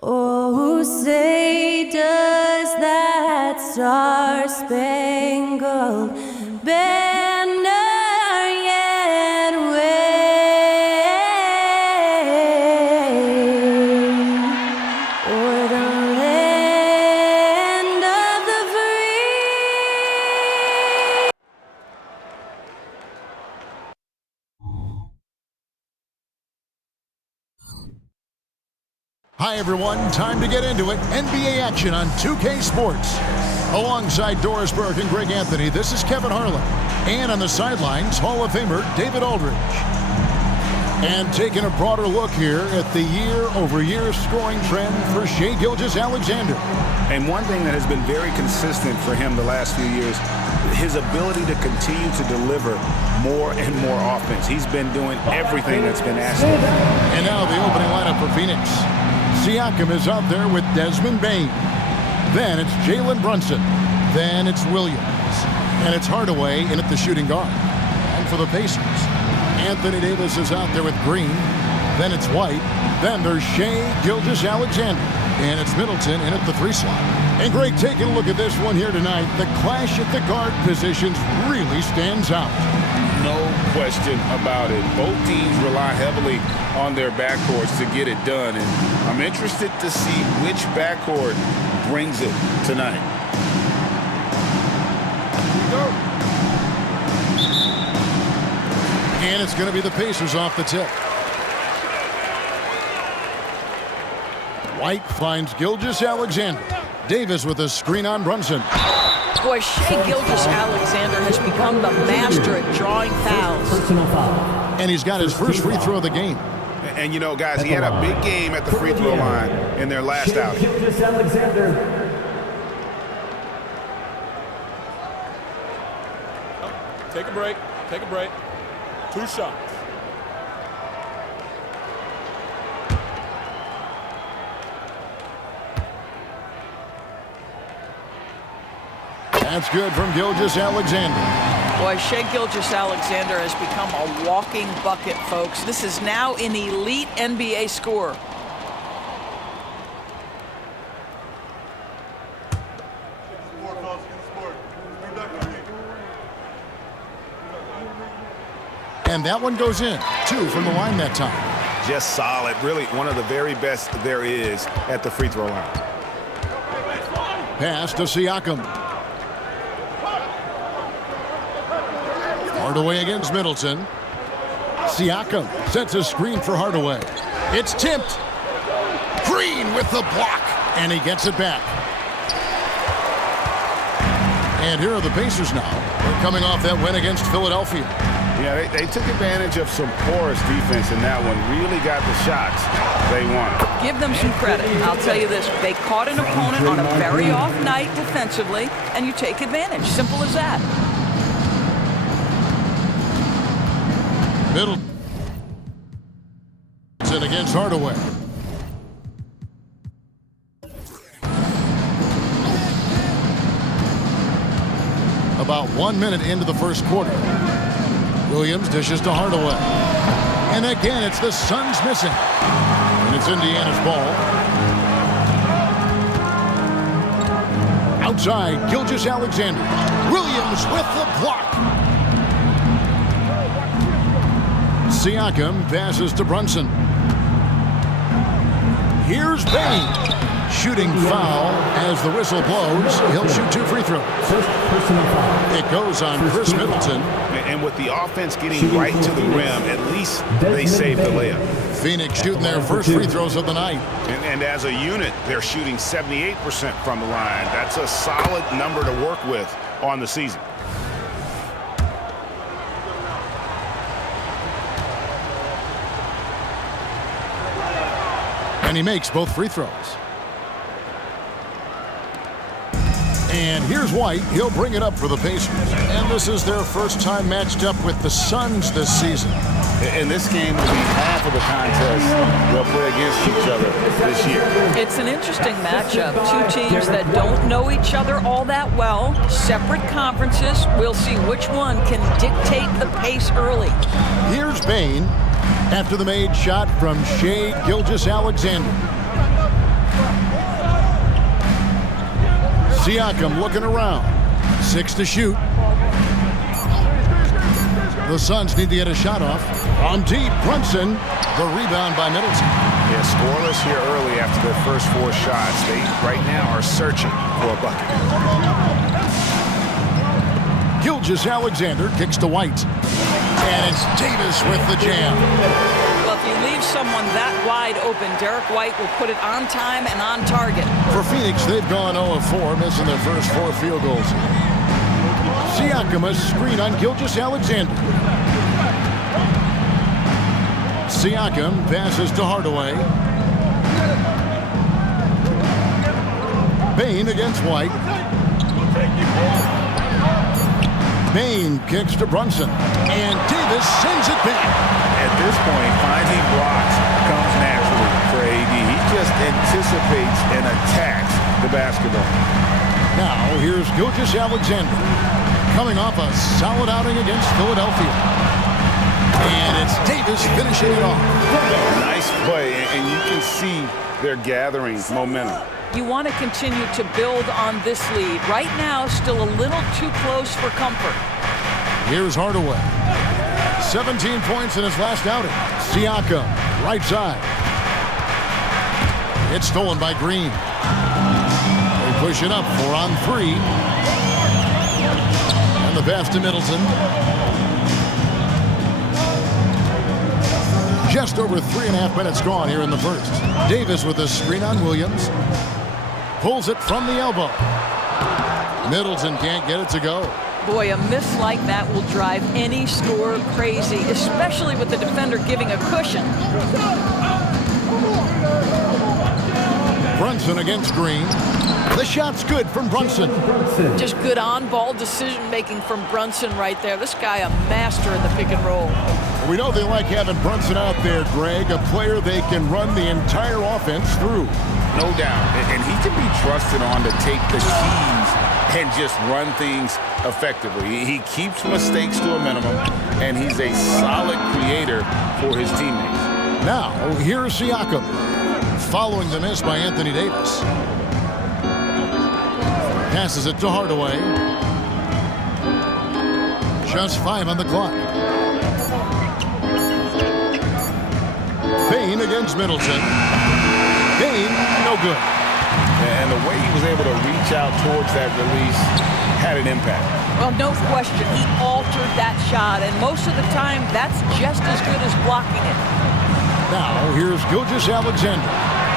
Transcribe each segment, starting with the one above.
Oh, say does that star-spangled banner yet wave o'er the land of the free? Hi everyone, time to get into it. NBA action on 2K Sports. Alongside Doris Burke and Greg Anthony, this is Kevin Harlan. And on the sidelines, Hall of Famer David Aldridge. And taking a broader look here at the year-over-year scoring trend for Shai Gilgeous-Alexander. And one thing that has been very consistent for him the last few years, his ability to continue to deliver more and more offense. He's been doing everything that's been asked of him. And now the opening lineup for Phoenix. Siakam is out there with Desmond Bane. Then it's Jalen Brunson. Then it's Williams. And it's Hardaway in at the shooting guard. And for the Pacers, Anthony Davis is out there with Green. Then it's White. Then there's Shai Gilgeous-Alexander. And it's Middleton in at the 3 slot. And Greg, taking a look at this one here tonight, the clash at the guard positions really stands out. No question about it. Both teams rely heavily on their backcourts to get it done. And I'm interested to see which backcourt brings it tonight. Here we go. And it's going to be the Pacers off the tip. White finds Gilgeous-Alexander. Davis with a screen on Brunson. Boy, Shai Gilgeous-Alexander has become the master at drawing fouls. And he's got his first free throw of the game. And you know, guys, he had a big game at the free throw line in their last outing. Take a break. Take a break. 2 shots. That's good from Gilgeous-Alexander. Boy, Shai Gilgeous-Alexander has become a walking bucket, folks. This is now an elite NBA scorer. And that one goes in. 2 from the line that time. Just solid. Really one of the very best there is at the free throw line. Pass to Siakam. Hardaway against Middleton. Siakam sets a screen for Hardaway. It's tipped. Green with the block. And he gets it back. And here are the Pacers now. They're coming off that win against Philadelphia. Yeah, they took advantage of some porous defense in that one. Really got the shots they wanted. Give them some credit. I'll tell you this. They caught an opponent on a very off night defensively, and you take advantage. Simple as that. Middleton against Hardaway. About 1 minute into the first quarter. Williams dishes to Hardaway. And again, it's the Suns missing. And it's Indiana's ball. Outside, Gilgeous-Alexander. Williams with the block. Siakam passes to Brunson. Here's Bane. Shooting foul as the whistle blows. He'll shoot 2 free throws. It goes on Chris Middleton. And with the offense getting right to the rim, at least they saved the layup. Phoenix shooting their first free throws of the night. And as a unit, they're shooting 78% from the line. That's a solid number to work with on the season. And he makes both free throws. And here's White. He'll bring it up for the Pacers. And this is their first time matched up with the Suns this season. And this game will be half of the contest they'll play against each other this year. It's an interesting matchup. 2 teams that don't know each other all that well. Separate conferences. We'll see which one can dictate the pace early. Here's Bane after the made shot from Shai Gilgeous-Alexander. Siakam looking around. 6 to shoot. The Suns need to get a shot off. On deep, Brunson. The rebound by Middleton. Yeah, scoreless here early after their first 4 shots. They right now are searching for a bucket. Gilgeous-Alexander kicks to White. And it's Davis with the jam. Well, if you leave someone that wide open, Derek White will put it on time and on target. For Phoenix, they've gone 0 of 4, missing their first 4 field goals. Siakam, a screen on Gilgeous-Alexander. Siakam passes to Hardaway. Bane against White. Bane kicks to Brunson. And Davis sends it back. At this point, finding blocks comes naturally for AD. He just anticipates and attacks the basketball. Now, here's Gilgeous-Alexander, coming off a solid outing against Philadelphia. And it's Davis finishing it off. Nice play, and you can see they're gathering momentum. You want to continue to build on this lead. Right now, still a little too close for comfort. Here's Hardaway. 17 points in his last outing. Siakam, right side. It's stolen by Green. They push it up 4 on 3. And the pass to Middleton. Just over 3.5 minutes gone here in the first. Davis with a screen on Williams. Pulls it from the elbow. Middleton can't get it to go. Boy, a miss like that will drive any scorer crazy, especially with the defender giving a cushion. Brunson against Green. The shot's good from Brunson. Just good on-ball decision-making from Brunson right there. This guy a master in the pick and roll. We know they like having Brunson out there, Greg, a player they can run the entire offense through. No doubt. And he can be trusted on to take the keys and just run things effectively. He keeps mistakes to a minimum, and he's a solid creator for his teammates. Now, here's Siakam, following the miss by Anthony Davis. Passes it to Hardaway. Just 5 on the clock. Bane against Middleton. Bane, no good. And the way he was able to reach out towards that release had an impact. Well, no question, he altered that shot, and most of the time, that's just as good as blocking it. Now, here's Gilgeous-Alexander.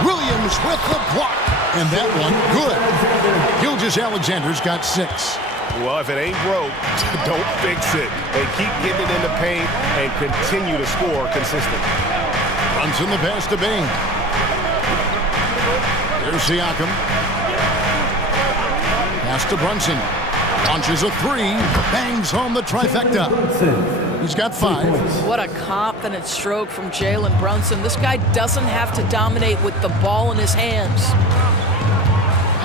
Williams with the block. And that one, good. Gilgeous-Alexander's got 6. Well, if it ain't broke, don't fix it. They keep getting it in the paint and continue to score consistently. Brunson the pass to Bane. Here's Siakam. Pass to Brunson. Launches a 3. Bangs home the trifecta. He's got 5. What a confident stroke from Jalen Brunson. This guy doesn't have to dominate with the ball in his hands.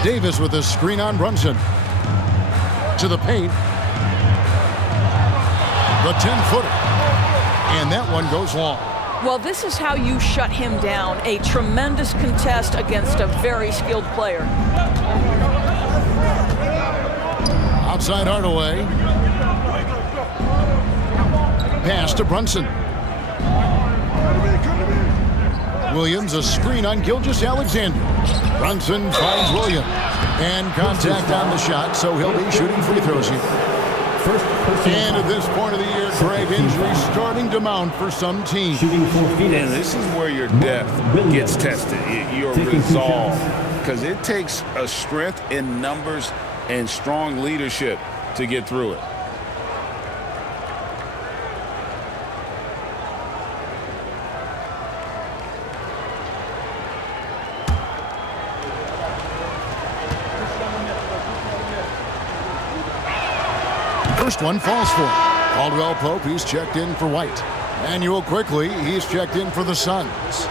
Davis with a screen on Brunson. To the paint. The 10-footer. And that one goes long. Well, this is how you shut him down. A tremendous contest against a very skilled player. Outside Hardaway. Pass to Brunson. Williams, a screen on Gilgeous-Alexander. Brunson finds Williams. And contact on the shot, so he'll be shooting free throws here. And at this point of the year, Greg, injuries starting to mount for some teams. And this is where your depth gets tested, your resolve. Because it takes a strength in numbers and strong leadership to get through it. First one falls for Caldwell Pope. He's checked in for White. Manuel quickly. He's checked in for the Suns.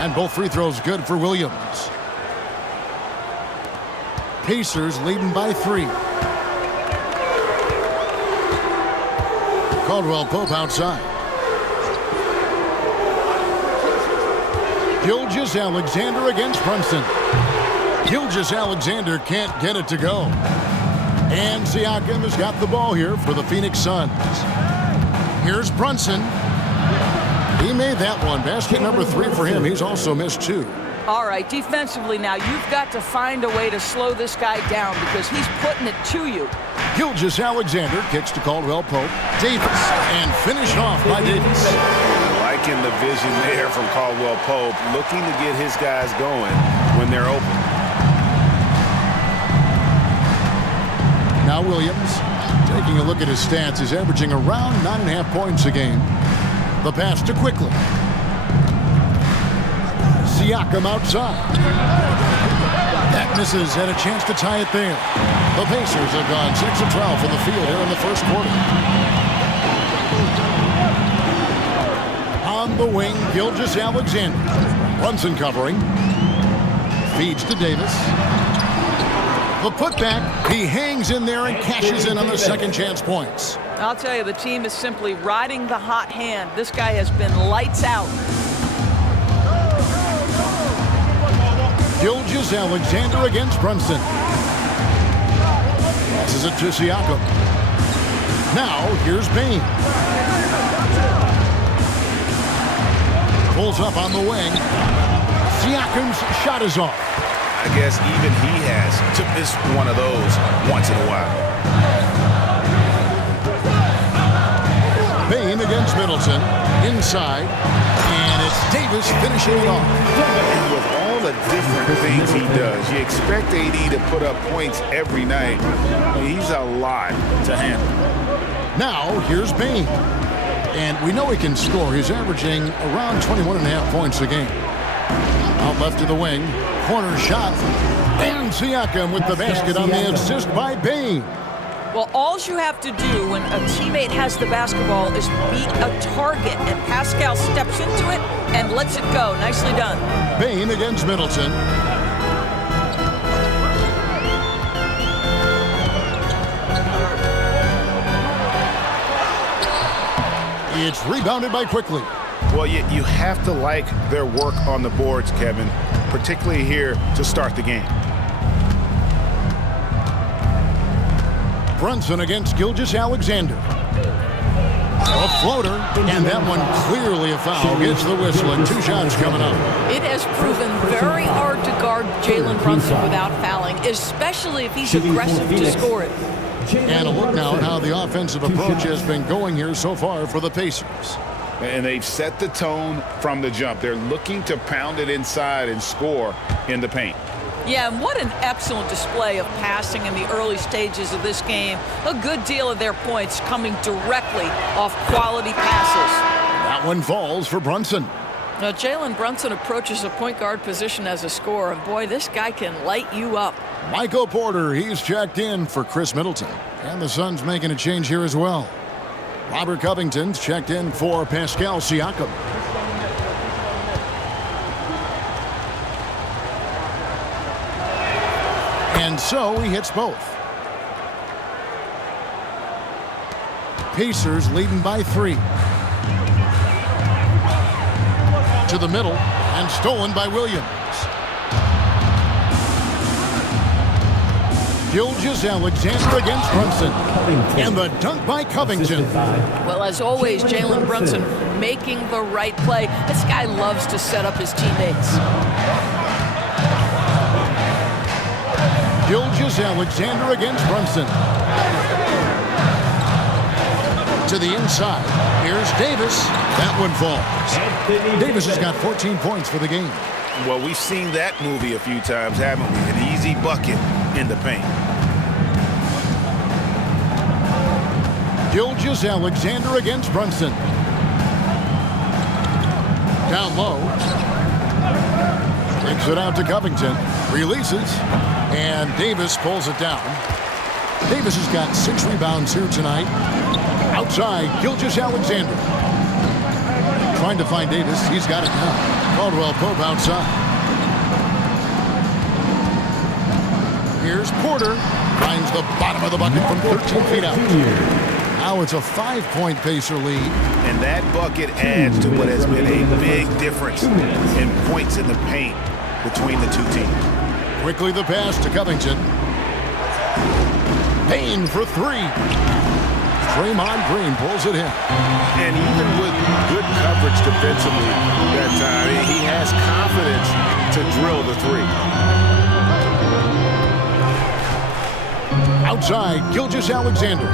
And both free throws good for Williams. Pacers leading by 3. Caldwell Pope outside. Gilgeous-Alexander against Brunson. Gilgeous-Alexander can't get it to go. And Siakam has got the ball here for the Phoenix Suns. Here's Brunson. He made that one. Basket number 3 for him. He's also missed 2. All right, defensively now, you've got to find a way to slow this guy down because he's putting it to you. Gilgeous-Alexander kicks to Caldwell Pope. Davis, and finished off by Davis. Liking the vision there from Caldwell Pope, looking to get his guys going when they're open. Now Williams, taking a look at his stats, he's averaging around 9.5 points a game. The pass to Quickly. Siakam outside. That misses, and a chance to tie it there. The Pacers have gone 6 of 12 from the field here in the first quarter. On the wing, Gilgeous-Alexander. Brunson covering. Feeds to Davis. The putback, he hangs in there and cashes in on the second chance points. I'll tell you, the team is simply riding the hot hand. This guy has been lights out. Gilgeous-Alexander against Brunson. Passes it to Siakam. Now, here's Bain. Pulls up on the wing. Siakam's shot is off. I guess even he has to miss one of those once in a while. Bain against Middleton. Inside. And it's Davis finishing it off. And with all the different things he does, you expect AD to put up points every night. He's a lot to handle. Now, here's Bain. And we know he can score. He's averaging around 21.5 points a game. Out left to the wing. Corner shot. And Siakam with the basket on the assist by Bain. Well, all you have to do when a teammate has the basketball is beat a target, and Pascal steps into it and lets it go. Nicely done. Bain against Middleton. It's rebounded by Quickly. Well, you have to like their work on the boards, Kevin, particularly here to start the game. Brunson against Gilgeous-Alexander. A floater, and that one clearly a foul. Gets the whistle, and 2 shots coming up. It has proven very hard to guard Jalen Brunson without fouling, especially if he's aggressive to score it. And a look now at how the offensive approach has been going here so far for the Pacers. And they've set the tone from the jump. They're looking to pound it inside and score in the paint. Yeah, and what an excellent display of passing in the early stages of this game. A good deal of their points coming directly off quality passes. That one falls for Brunson. Now, Jalen Brunson approaches a point guard position as a scorer, and boy, this guy can light you up. Michael Porter, he's checked in for Chris Middleton. And the Suns making a change here as well. Robert Covington's checked in for Pascal Siakam. And so he hits both. Pacers leading by 3. To the middle, and stolen by Williams. Gilgeous-Alexander against Brunson. And the dunk by Covington. Well, as always, Jalen Brunson making the right play. This guy loves to set up his teammates. Gilgeous-Alexander against Brunson. To the inside. Here's Davis. That one falls. Davis has got 14 points for the game. Well, we've seen that movie a few times, haven't we? An easy bucket in the paint. Gilgeous-Alexander against Brunson. Down low. Takes it out to Covington. Releases. And Davis pulls it down. Davis has got 6 rebounds here tonight. Outside, Gilgeous-Alexander. trying to find Davis. He's got it now. Caldwell Pope outside. Here's Porter. Finds the bottom of the bucket from 13 feet out. Now it's a 5-point Pacer lead. And that bucket adds to what has been a big difference in points in the paint between the two teams. Quickly the pass to Covington. Payne for three. Draymond Green pulls it in. And even with good coverage defensively that time, he has confidence to drill the three. Outside, Gilgeous-Alexander.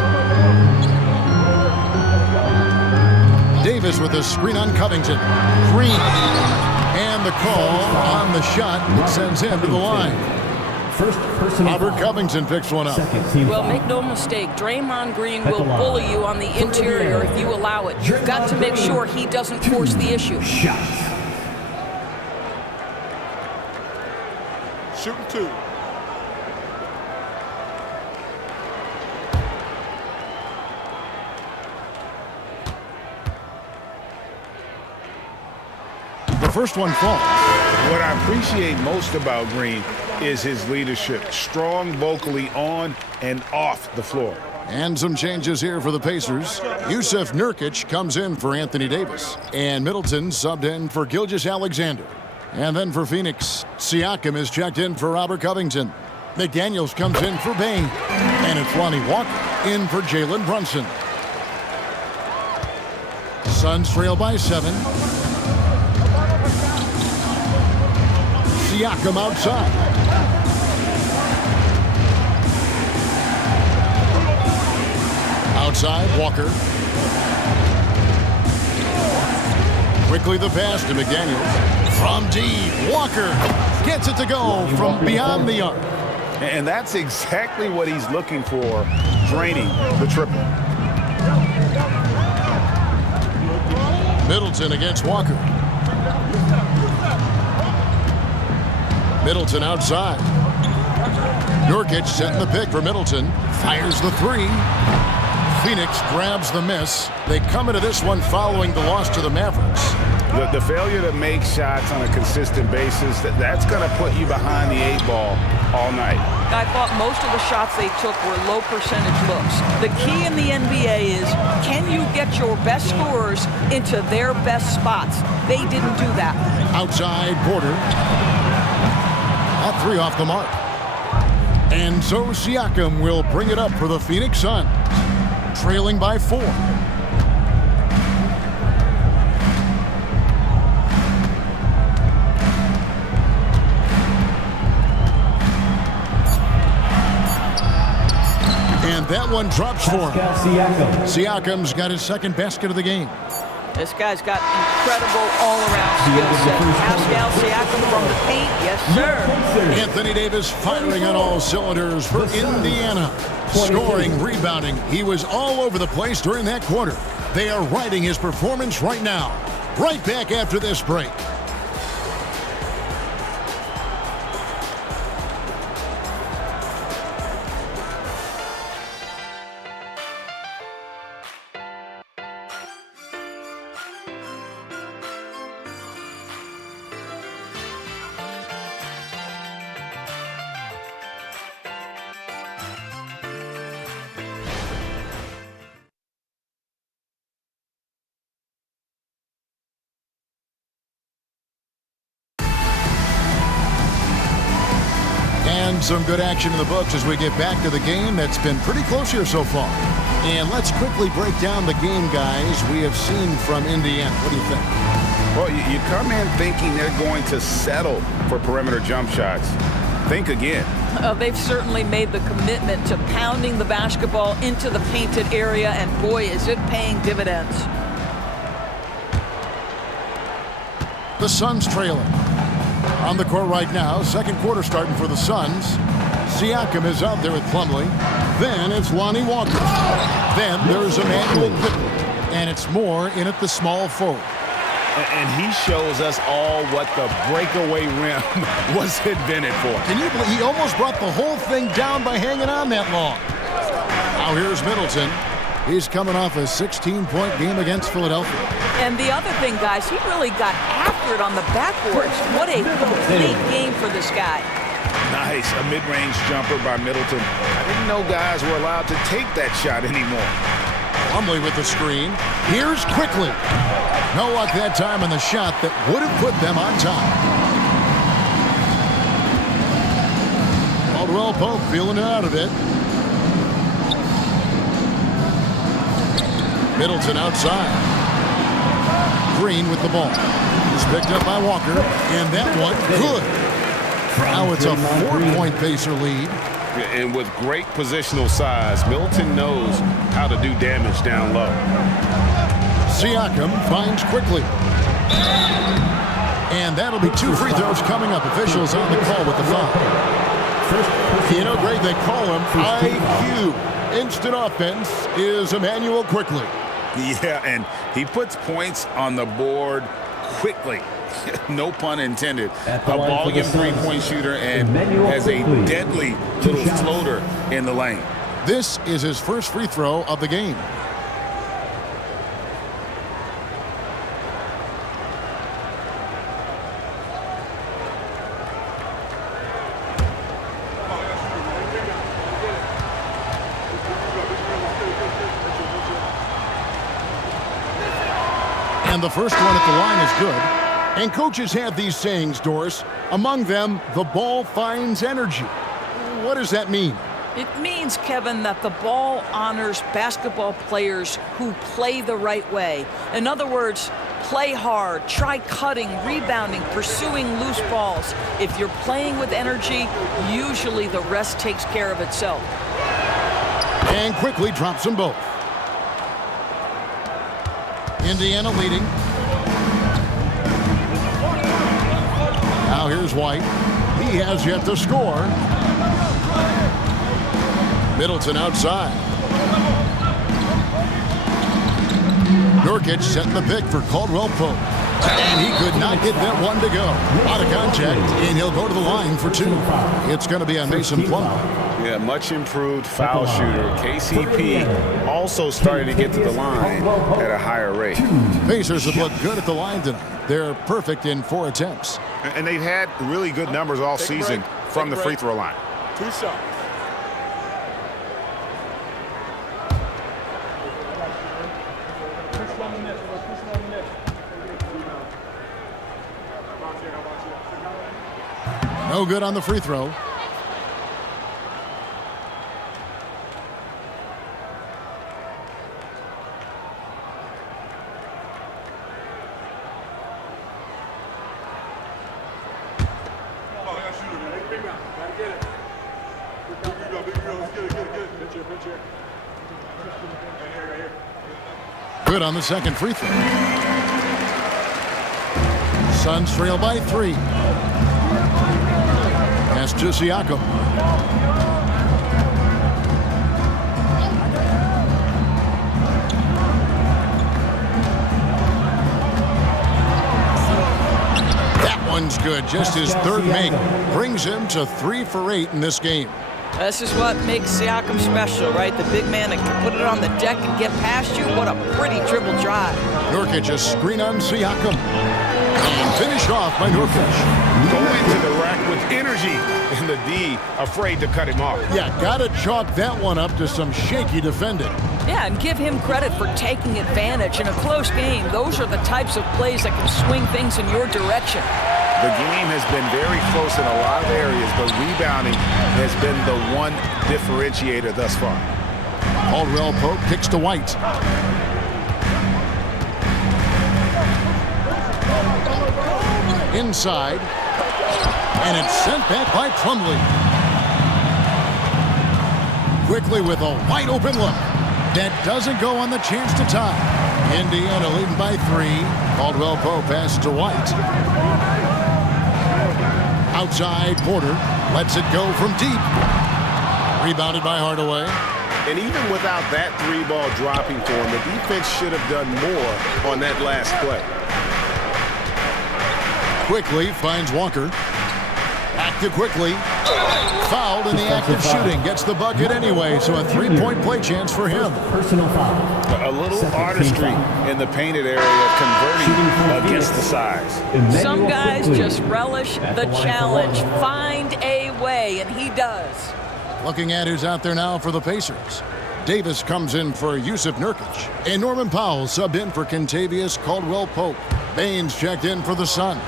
Davis with a screen on Covington. Green. And the call on the shot that sends him to the line. Robert Covington picks one up. Well, make no mistake, Draymond Green will bully you on the interior if you allow it. You've got to make sure he doesn't force the issue. Shooting 2. The first one falls. What I appreciate most about Green is his leadership. Strong vocally on and off the floor. And some changes here for the Pacers. Yusuf Nurkic comes in for Anthony Davis. And Middleton subbed in for Gilgeous-Alexander. And then for Phoenix, Siakam is checked in for Robert Covington. McDaniels comes in for Bane. And it's Lonnie Walker in for Jalen Brunson. Suns trail by 7. Siakam outside. Outside, Walker. Quickly the pass to McDaniels. From deep, Walker gets it to go from beyond the arc. And that's exactly what he's looking for, draining the triple. Middleton against Walker. Middleton outside. Nurkic setting the pick for Middleton. Fires the three. Phoenix grabs the miss. They come into this one following the loss to the Mavericks. The failure to make shots on a consistent basis, that's going to put you behind the 8 ball all night. I thought most of the shots they took were low percentage looks. The key in the NBA is, can you get your best scorers into their best spots? They didn't do that. Outside, Porter. That three off the mark. And so Siakam will bring it up for the Phoenix Suns, trailing by 4. And that one drops for him. Siakam's got his second basket of the game. This guy's got incredible all-around skill set. Pascal Siakam from the paint, yes, sir. Anthony Davis firing on all cylinders for Indiana. Scoring, rebounding. He was all over the place during that quarter. They are riding his performance right now. Right back after this break. And some good action in the books as we get back to the game that's been pretty close here so far. And let's quickly break down the game, guys, we have seen from Indiana. What do you think? Well, you come in thinking they're going to settle for perimeter jump shots. Think again. They've certainly made the commitment to pounding the basketball into the painted area, and boy, is it paying dividends. The Suns trailing. On the court right now, second quarter starting for the Suns. Siakam is out there with Plumlee. Then it's Lonnie Walker. Then there's Emmanuel Quickly. And it's Moore in at the small forward. And he shows us all what the breakaway rim was invented for. Can you believe he almost brought the whole thing down by hanging on that long? Now here's Middleton. He's coming off a 16-point game against Philadelphia. And the other thing, guys, he really got after it on the backboards. What a complete game for this guy. Nice, a mid-range jumper by Middleton. I didn't know guys were allowed to take that shot anymore. Plumlee with the screen. Here's Quickly. No luck that time on the shot that would have put them on top. Caldwell Pope feeling it out of it. Middleton outside. Green with the ball. He's picked up by Walker, and that one good. Now it's a 4-point Pacer lead. And with great positional size, Middleton knows how to do damage down low. Siakam finds Quickly. And that'll be 2 free throws coming up. Officials on the call with the foul. You know, Greg, they call him IQ. Instant offense is Emmanuel Quickly. Yeah, and he puts points on the board quickly. No pun intended. A volume three-point shooter and has a deadly little floater in the lane. This is his first free throw of the game. And the first one at the line is good. And coaches have these sayings, Doris. Among them, the ball finds energy. What does that mean? It means, Kevin, that the ball honors basketball players who play the right way. In other words, play hard, try cutting, rebounding, pursuing loose balls. If you're playing with energy, usually the rest takes care of itself. And Quickly drops them both. Indiana leading. Now here's White. He has yet to score. Middleton outside. Nurkic setting the pick for Caldwell Pope. And he could not get that one to go. Out of contact, and he'll go to the line for 2. It's going to be on Mason Plumlee. Yeah, much improved foul shooter. KCP also starting to get to the line at a higher rate. Pacers have looked good at the line tonight. They're perfect in 4 attempts. And they've had really good numbers all season from the free throw line. 2 shots. No good on the free throw. Good on the second free throw. Suns trail by 3. Pass to Siakam. That one's good. Just his third make. Brings him to 3 for 8 in this game. This is what makes Siakam special, right? The big man that can put it on the deck and get past you. What a pretty dribble drive. Nurkic a screen on Siakam. And finished off by Nurkic. Going to the rack with energy. And the D afraid to cut him off. Yeah, gotta chalk that one up to some shaky defending. Yeah, and give him credit for taking advantage. In a close game, those are the types of plays that can swing things in your direction. The game has been very close in a lot of areas, but rebounding has been the one differentiator thus far. Caldwell Pope kicks to White. Inside. And it's sent back by Plumlee. Quickly with a wide open look. That doesn't go on the chance to tie. Indiana leading by 3. Caldwell Pope passes to White. Outside, Porter lets it go from deep. Rebounded by Hardaway. And even without that 3-ball dropping for him, the defense should have done more on that last play. Quickly finds Walker. Back to Quickly. Fouled in the act of shooting. Gets the bucket anyway, so a three-point play chance for him. Personal foul. A little artistry in the painted area, converting against the size. Some guys just relish the challenge. Find a way, and he does. Looking at who's out there now for the Pacers. Davis comes in for Yusuf Nurkic. And Norman Powell subbed in for Kentavious Caldwell-Pope. Baines checked in for the Suns.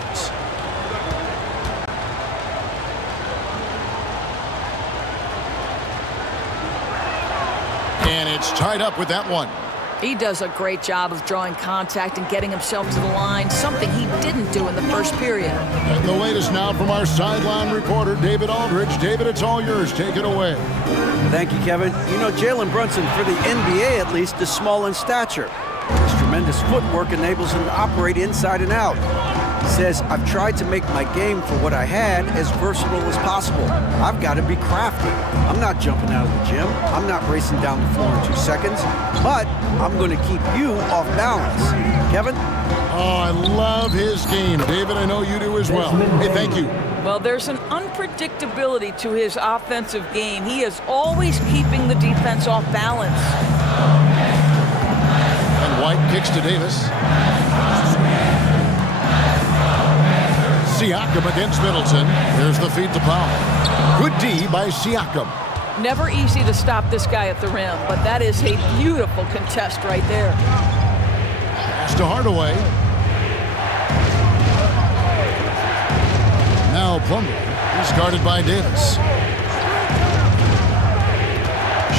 And it's tied up with that one. He does a great job of drawing contact and getting himself to the line, something he didn't do in the first period. And the latest now from our sideline reporter, David Aldridge. David, it's all yours. Take it away. Thank you, Kevin. You know, Jalen Brunson, for the NBA at least, is small in stature. His tremendous footwork enables him to operate inside and out. He says, I've tried to make my game for what I had as versatile as possible. I've got to be crafty. I'm not jumping out of the gym. I'm not racing down the floor in 2 seconds. But I'm going to keep you off balance. Kevin? Oh, I love his game. David, I know you do as well. Hey, thank you. Well, there's an unpredictability to his offensive game. He is always keeping the defense off balance. And White kicks to Davis. Siakam against Middleton. There's the feed to Powell. Good D by Siakam. Never easy to stop this guy at the rim, but that is a beautiful contest right there. Pass to Hardaway. Now Plumlee. He's guarded by Davis.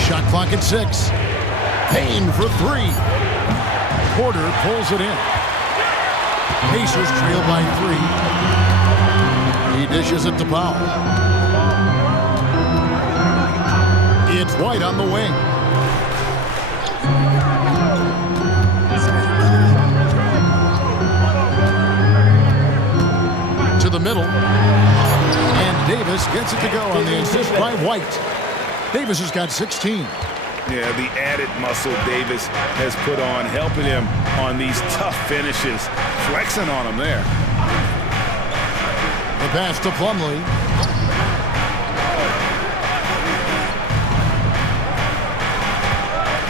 Shot clock at 6. Payne for 3. Porter pulls it in. Pacers trail by 3. He dishes it to Powell. It's White on the wing. To the middle. And Davis gets it to go on the assist by White. Davis has got 16. Yeah, the added muscle Davis has put on, helping him on these tough finishes, flexing on him there. The pass to Plumlee.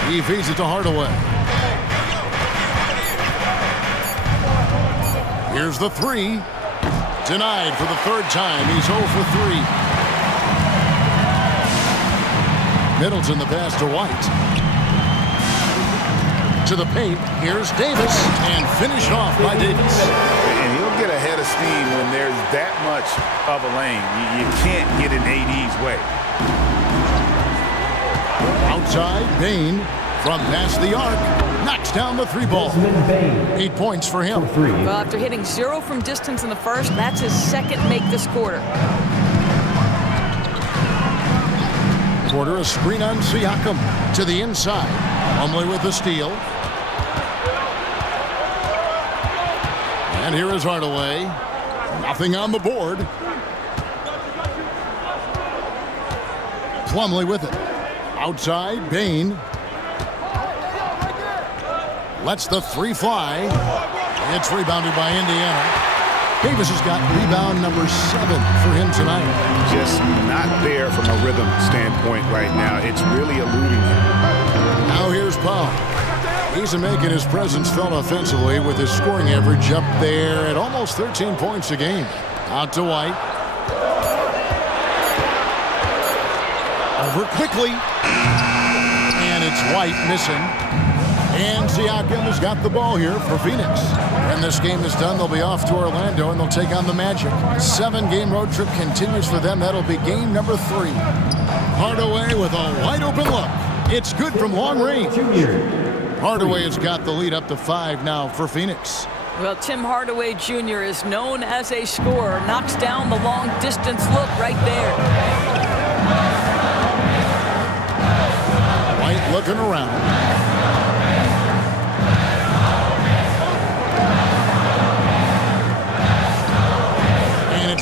He feeds it to Hardaway. Here's the 3. Denied for the 3rd time. He's 0 for 3. Middleton, the pass to White. To the paint. Here's Davis. And finished off by Davis. And he'll get a head of steam when there's that much of a lane. You can't get in AD's way. Outside, Bain from past the arc. Knocks down the 3-ball. 8 points for him. Well, after hitting 0 from distance in the first, that's his 2nd make this quarter. Porter, a screen on Siakam to the inside. Plumlee with the steal. And here is Hardaway. Nothing on the board. Plumlee with it. Outside, Bain. Lets the 3 fly. It's rebounded by Indiana. Davis has got rebound number 7 for him tonight. Just not there from a rhythm standpoint right now. It's really eluding him. Now here's Powell. He's making his presence felt offensively with his scoring average up there at almost 13 points a game. Out to White. Over quickly. And it's White missing. And Siakam has got the ball here for Phoenix. When this game is done, they'll be off to Orlando, and they'll take on the Magic. 7-game road trip continues for them. That'll be game number 3. Hardaway with a wide-open look. It's good from long range. Hardaway has got the lead up to 5 now for Phoenix. Well, Tim Hardaway Jr. is known as a scorer. Knocks down the long-distance look right there. White looking around.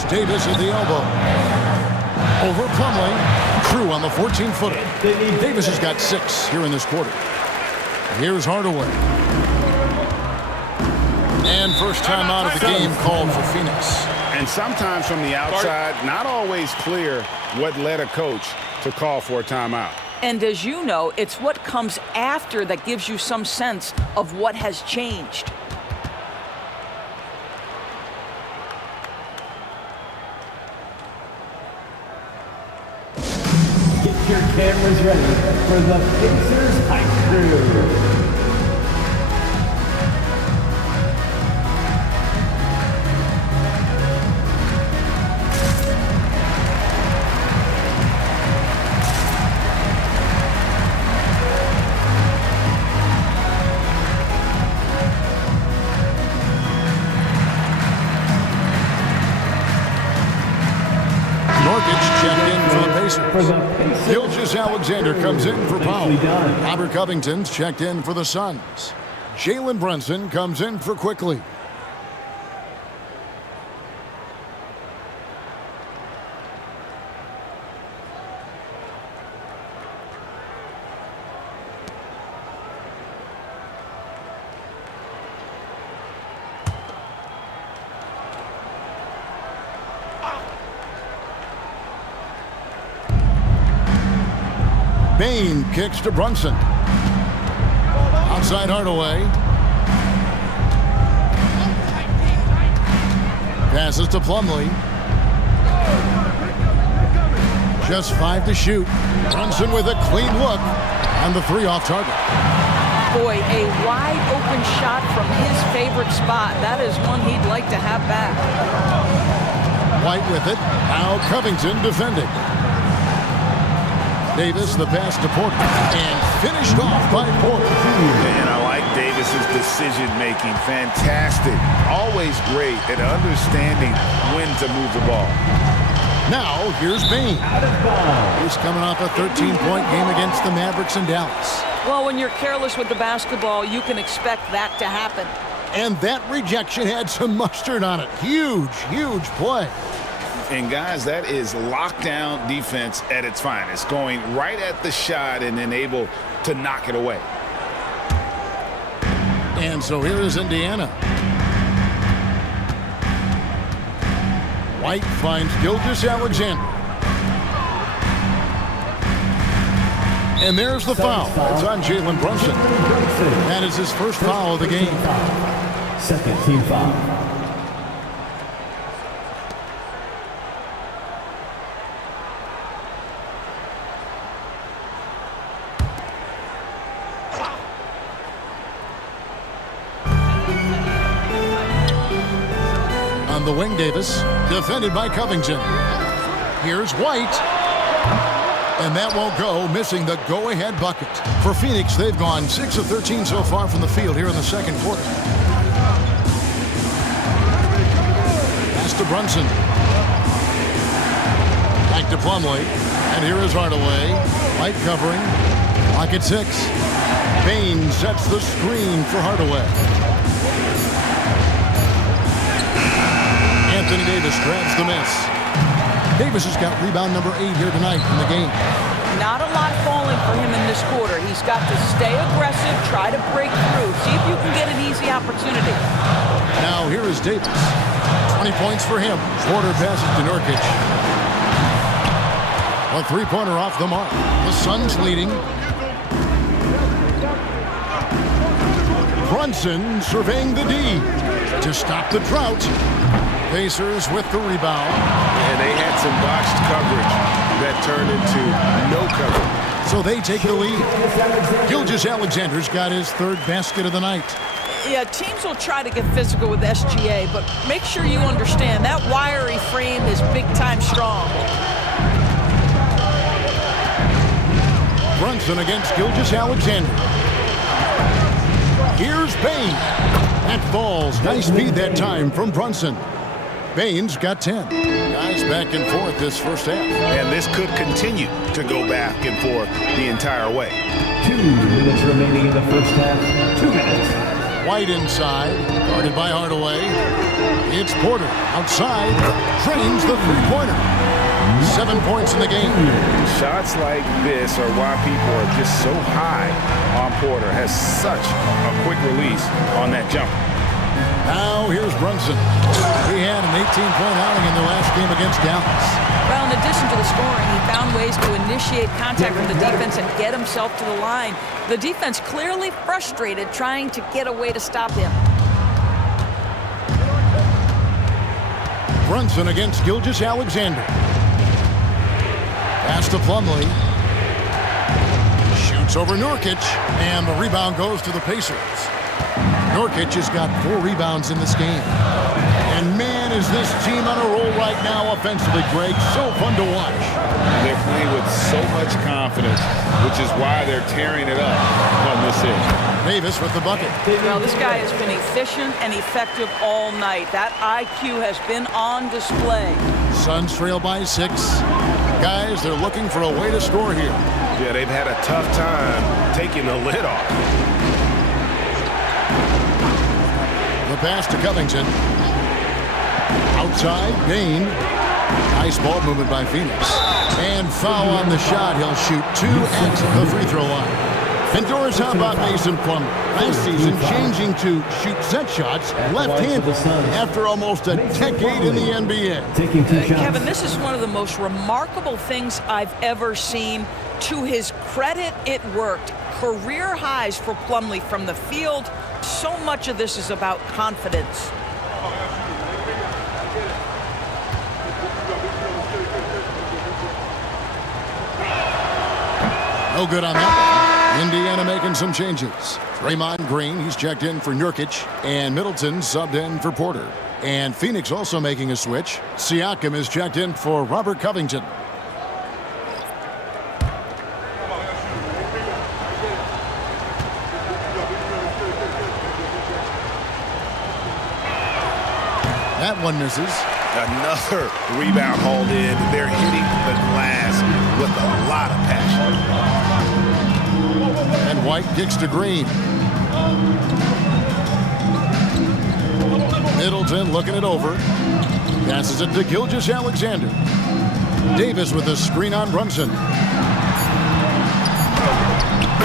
Davis at the elbow. Over Plumlee. True on the 14-footer. Davis has got 6 here in this quarter. Here's Hardaway. And first time out of the game called for Phoenix. And sometimes from the outside, not always clear what led a coach to call for a timeout. And as you know, it's what comes after that gives you some sense of what has changed. Get your cameras ready for the Pacers Hype Crew. Alexander comes in for Powell. Robert Covington's checked in for the Suns. Jalen Brunson comes in for Quickly. Bain kicks to Brunson. Outside Hardaway. Passes to Plumlee. Just 5 to shoot. Brunson with a clean look. And the 3 off target. Boy, a wide open shot from his favorite spot. That is one he'd like to have back. White with it. Now Covington defending. Davis, the pass to Porter, and finished off by Porter. Man, I like Davis's decision-making. Fantastic. Always great at understanding when to move the ball. Now, here's Bain. He's coming off a 13-point game against the Mavericks in Dallas. Well, when you're careless with the basketball, you can expect that to happen. And that rejection had some mustard on it. Huge, huge play. And guys, that is lockdown defense at its finest, going right at the shot and then able to knock it away. And so here is Indiana. White finds Gilgeous-Alexander. And there's the foul. It's on Jalen Brunson. That is his first foul of the game. Second team foul. The wing, Davis, defended by Covington. Here's White. And that won't go, missing the go-ahead bucket. For Phoenix, they've gone 6 of 13 so far from the field here in the second quarter. Pass to Brunson. Back to Plumlee. And here is Hardaway. White covering. Clock at 6. Bain sets the screen for Hardaway. Anthony Davis grabs the miss. Davis has got rebound number 8 here tonight in the game. Not a lot falling for him in this quarter. He's got to stay aggressive, try to break through, see if you can get an easy opportunity. Now here is Davis. 20 points for him. Porter passes to Nurkic. A three-pointer off the mark. The Suns leading. Brunson surveying the D to stop the drought. Pacers with the rebound. And they had some botched coverage that turned into no coverage. So they take the lead. Gilgeous-Alexander's got his 3rd basket of the night. Yeah, teams will try to get physical with SGA, but make sure you understand that wiry frame is big-time strong. Brunson against Gilgeous-Alexander. Here's Bain. That falls. Nice feed that time from Brunson. Bain's got 10. Guys back and forth this first half. And this could continue to go back and forth the entire way. 2 minutes remaining in the first half. 2 minutes. White inside, guarded by Hardaway. It's Porter outside, drains the three-pointer. 7 points in the game. Shots like this are why people are just so high on Porter. Has such a quick release on that jumper. Now here's Brunson. He had an 18-point outing in the last game against Dallas. Well, in addition to the scoring, he found ways to initiate contact from the defense and get himself to the line. The defense clearly frustrated trying to get a way to stop him. Brunson against Gilgeous-Alexander. Pass to Plumlee. Shoots over Nurkic, and the rebound goes to the Pacers. Nurkic has got 4 rebounds in this game. And man, is this team on a roll right now offensively, Greg. So fun to watch. They're playing with so much confidence, which is why they're tearing it up on this end. Davis with the bucket. Well, this guy has been efficient and effective all night. That IQ has been on display. Suns trail by 6. Guys, they're looking for a way to score here. Yeah, they've had a tough time taking the lid off. The pass to Covington. Outside, Bain. Nice ball movement by Phoenix. And foul on the shot. He'll shoot 2 at the free throw line. And Doris, how about Mason Plumlee? Last season, changing to shoot set shots left-handed after almost a decade in the NBA. Taking 2 shots. Kevin, this is one of the most remarkable things I've ever seen. To his credit, it worked. Career highs for Plumlee from the field. So much of this is about confidence. No good on that one. Indiana making some changes. Draymond Green, he's checked in for Nurkic, and Middleton subbed in for Porter. And Phoenix also making a switch. Siakam is checked in for Robert Covington. That one misses. Another rebound hauled in. They're hitting the glass with a lot of passion. And White kicks to Green. Middleton looking it over. Passes it to Gilgeous-Alexander. Davis with a screen on Brunson.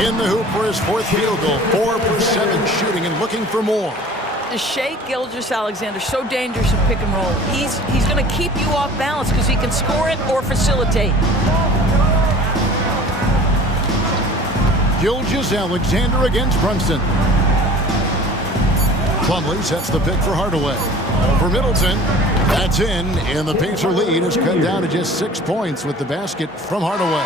In the hoop for his 4th field goal. 4 for 7 shooting and looking for more. Shea Gilgeous-Alexander, so dangerous in pick and roll. He's going to keep you off balance because he can score it or facilitate. Gilgeous-Alexander against Brunson. Plumlee sets the pick for Hardaway. For Middleton, that's in, and the Pacer lead is cut down to just 6 points with the basket from Hardaway.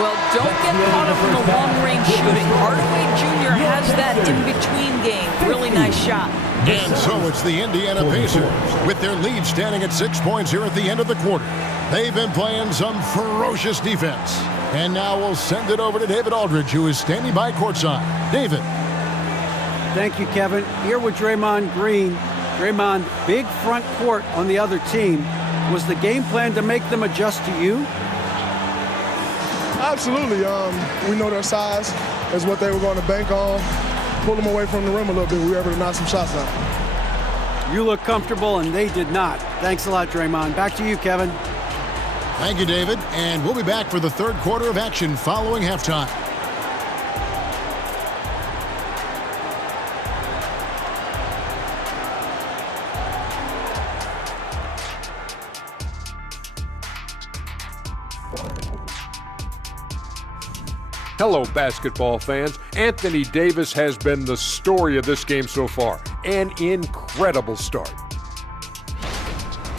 Well, don't get caught up in the long-range shooting. Hardaway Jr. has that in-between game. Really nice shot. And so it's the Indiana Pacers with their lead standing at 6 points here at the end of the quarter. They've been playing some ferocious defense. And now we'll send it over to David Aldridge, who is standing by courtside. David. Thank you, Kevin. Here with Draymond Green. Draymond, big front court on the other team. Was the game plan to make them adjust to you? Absolutely. We know their size is what they were going to bank on. Pull them away from the rim a little bit. We were able to knock some shots down. You look comfortable, and they did not. Thanks a lot, Draymond. Back to you, Kevin. Thank you, David. And we'll be back for the 3rd quarter of action following halftime. Hello, basketball fans. Anthony Davis has been the story of this game so far. An incredible start.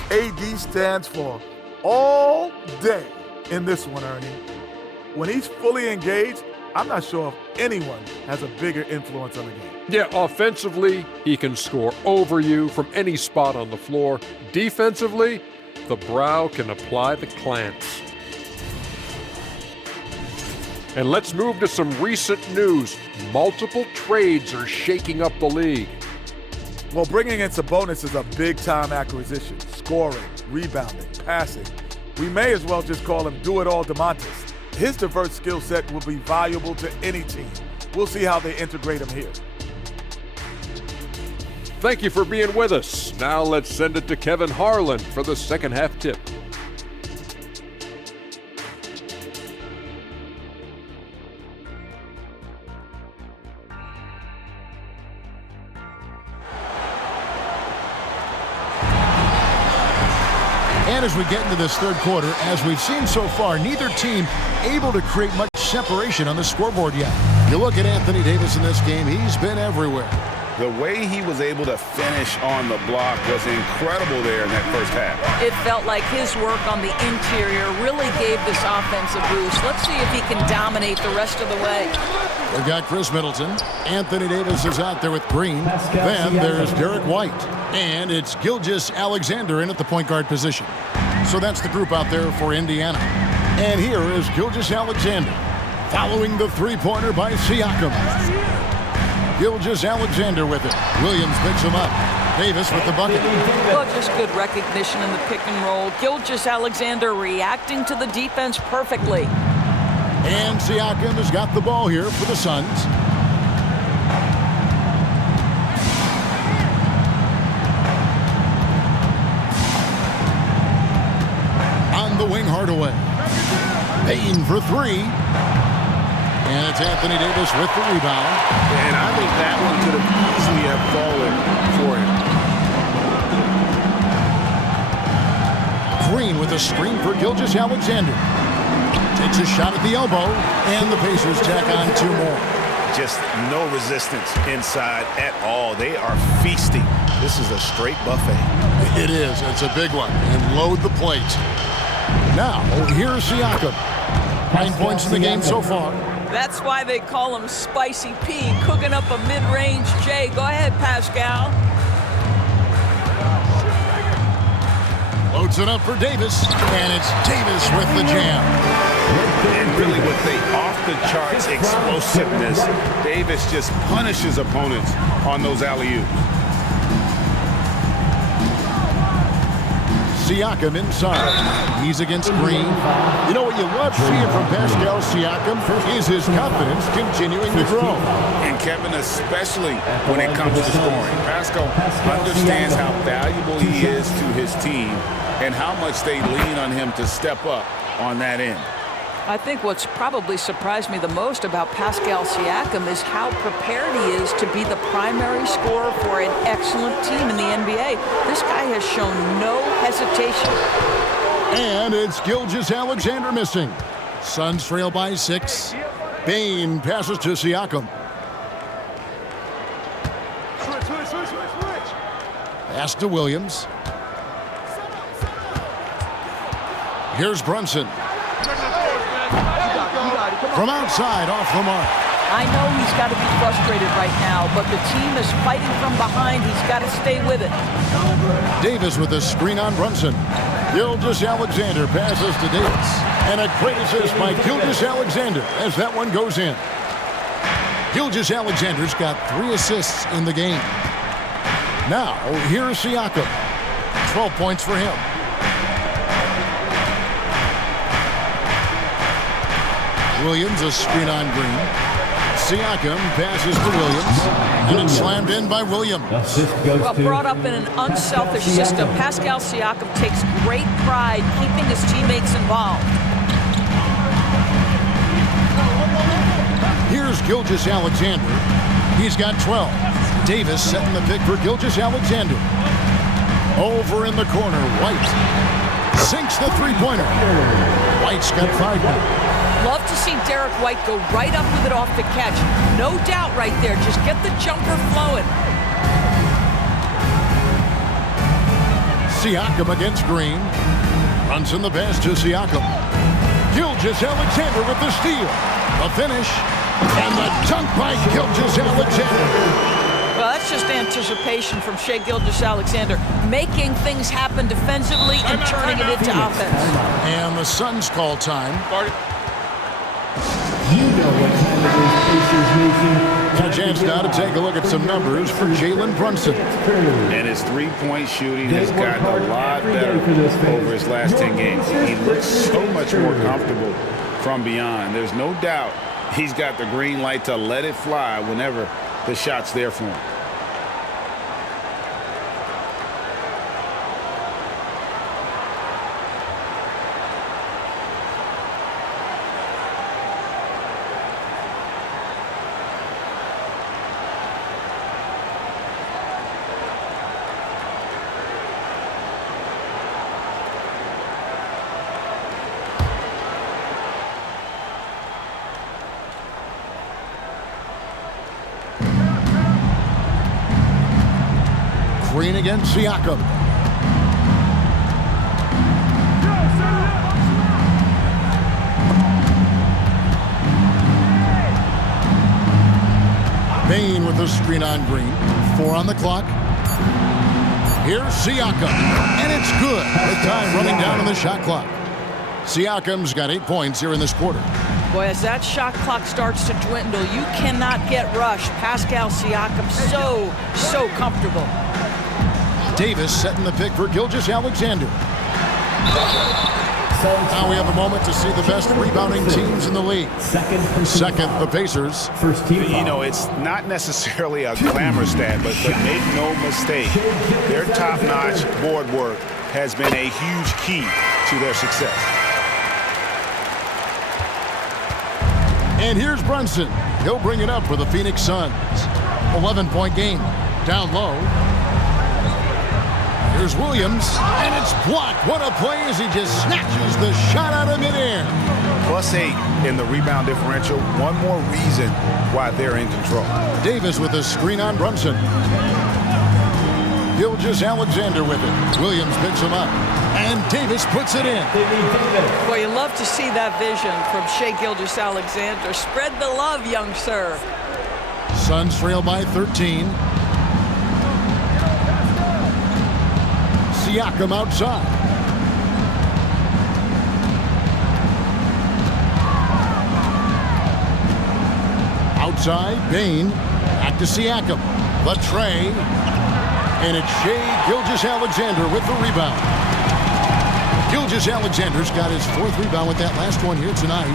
AD stands for all day in this one, Ernie. When he's fully engaged, I'm not sure if anyone has a bigger influence on the game. Yeah, offensively, he can score over you from any spot on the floor. Defensively, the brow can apply the clamps. And let's move to some recent news. Multiple trades are shaking up the league. Well, bringing in Sabonis is a big-time acquisition. Scoring, rebounding, passing. We may as well just call him Do-It-All DeMontis. His diverse skill set will be valuable to any team. We'll see how they integrate him here. Thank you for being with us. Now let's send it to Kevin Harlan for the second half tip. And as we get into this third quarter, as we've seen so far, neither team able to create much separation on the scoreboard yet. You look at Anthony Davis in this game, he's been everywhere. The way he was able to finish on the block was incredible there in that first half. It felt like his work on the interior really gave this offense a boost. Let's see if he can dominate the rest of the way. We've got Chris Middleton. Anthony Davis is out there with Green. Then there's Derek White. And it's Gilgeous-Alexander in at the point guard position. So that's the group out there for Indiana. And here is Gilgeous-Alexander following the three-pointer by Siakam. Gilgeous-Alexander with it. Williams picks him up. Davis with the bucket. Well, just good recognition in the pick and roll. Gilgeous-Alexander reacting to the defense perfectly. And Siakam has got the ball here for the Suns. On the wing, Hardaway. Payne for three. And it's Anthony Davis with the rebound. And I think that one could have easily have fallen for him. Green with a screen for Gilgeous-Alexander. Takes a shot at the elbow, and the Pacers tack on two more. Just no resistance inside at all. They are feasting. This is a straight buffet. It is. It's a big one. And load the plate. Now, here's Siakam. 9 points in the game so far. That's why they call him Spicy P, cooking up a mid-range J. Go ahead, Pascal. Loads it up for Davis, and it's Davis with the jam. And really with the off-the-charts explosiveness, Davis just punishes opponents on those alley-oops. Siakam inside. He's against Green. You know what you love seeing from Pascal Siakam is his confidence continuing to grow. And Kevin, especially when it comes to scoring. Pascal understands how valuable he is to his team and how much they lean on him to step up on that end. I think what's probably surprised me the most about Pascal Siakam is how prepared he is to be the primary scorer for an excellent team in the NBA. This guy has shown no hesitation. And it's Gilgeous-Alexander missing. Suns trail by 6. Payne passes to Siakam. Pass to Williams. Here's Brunson. From outside, off the mark. I know he's got to be frustrated right now, but the team is fighting from behind. He's got to stay with it. Davis with a screen on Brunson. Gilgeous-Alexander passes to Davis. And a great assist by Gilgeous-Alexander as that one goes in. Gilgeous-Alexander's got 3 assists in the game. Now, here's Siakam. 12 points for him. Williams, a screen on Green. Siakam passes to Williams, and it's slammed in by Williams. Well, brought up in an unselfish system, Pascal Siakam takes great pride keeping his teammates involved. Here's Gilgeous-Alexander. He's got 12. Davis setting the pick for Gilgeous-Alexander. Over in the corner, White sinks the three-pointer. White's got 5 now. Love to see Derek White go right up with it off the catch. No doubt right there. Just get the jumper flowing. Siakam against Green. Runs in the pass to Siakam. Gilgeous-Alexander with the steal. The finish. And the dunk by Gilgeous-Alexander. Well, that's just anticipation from Shai Gilgeous-Alexander, making things happen defensively and turning it into offense. And the Suns call time. You know what time it is, Pacers Nation. Got a chance now to take a look at some numbers for Jalen Brunson. And his three-point shooting has gotten a lot better over his last 10 games. He looks so much more comfortable from beyond. There's no doubt he's got the green light to let it fly whenever the shot's there for him. screen against Siakam. Bane with the screen on Green. 4 on the clock. Here's Siakam, and it's good with time running down on the shot clock. Siakam's got 8 points here in this quarter. Boy, as that shot clock starts to dwindle, you cannot get rushed. Pascal Siakam so comfortable. Davis setting the pick for Gilgeous-Alexander. Now we have a moment to see the best rebounding teams in the league. Second, the Pacers. You know, it's not necessarily a glamour stat, but make no mistake, their top-notch board work has been a huge key to their success. And here's Brunson. He'll bring it up for the Phoenix Suns. 11-point game. Down low. Here's Williams, and it's blocked. What a play as he just snatches the shot out of midair. +8 in the rebound differential. One more reason why they're in control. Davis with a screen on Brunson. Gilgeous-Alexander with it. Williams picks him up, and Davis puts it in. Boy, you love to see that vision from Shai Gilgeous-Alexander. Spread the love, young sir. Suns trail by 13. Siakam outside. Outside, Bane. Back to Siakam. The tray. And it's Shai Gilgeous-Alexander with the rebound. Gilgeous-Alexander's got his 4th rebound with that last one here tonight.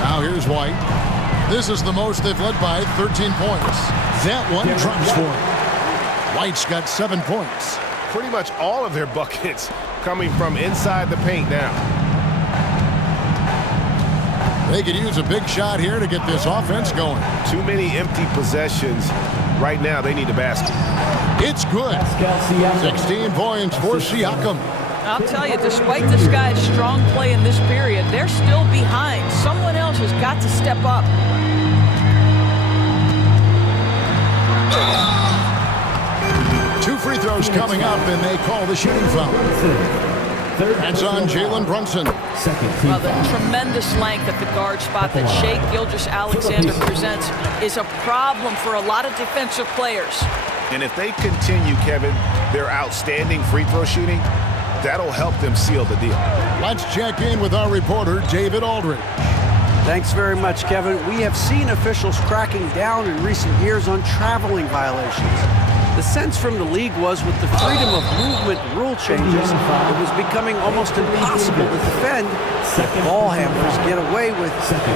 Now here's White. This is the most they've led by, 13 points. That one drops for him. White's got 7 points. Pretty much all of their buckets coming from inside the paint now. They could use a big shot here to get this offense going. Too many empty possessions. Right now, they need a basket. It's good. 16 points for Siakam. I'll tell you, despite this guy's strong play in this period, they're still behind. Someone else has got to step up. Two free throws coming up, and they call the shooting foul. That's on Jalen Brunson. Well, the tremendous length at the guard spot that Shai Gilgeous-Alexander presents is a problem for a lot of defensive players. And if they continue, Kevin, their outstanding free throw shooting, that'll help them seal the deal. Let's check in with our reporter, David Aldridge. Thanks very much, Kevin. We have seen officials cracking down in recent years on traveling violations. The sense from the league was with the freedom of movement rule changes, it was becoming almost impossible to defend if ball handlers get away with,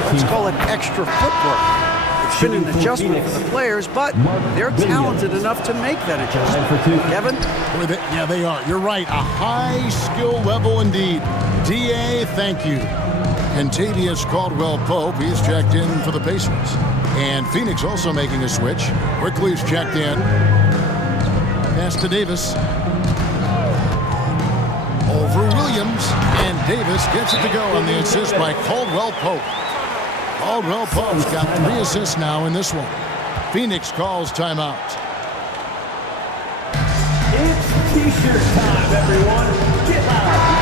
let's call it, extra footwork. It's been an adjustment for the players, but they're talented enough to make that adjustment. Kevin? Yeah, they are. You're right. A high skill level indeed. DA, thank you. Contavious Caldwell-Pope, he's checked in for the Pacers. And Phoenix also making a switch. Quickly's checked in. Pass to Davis. Over Williams. And Davis gets it to go on the assist by Caldwell-Pope. Caldwell-Pope's got 3 assists now in this one. Phoenix calls timeout. It's T-shirt time, everyone. Get loud.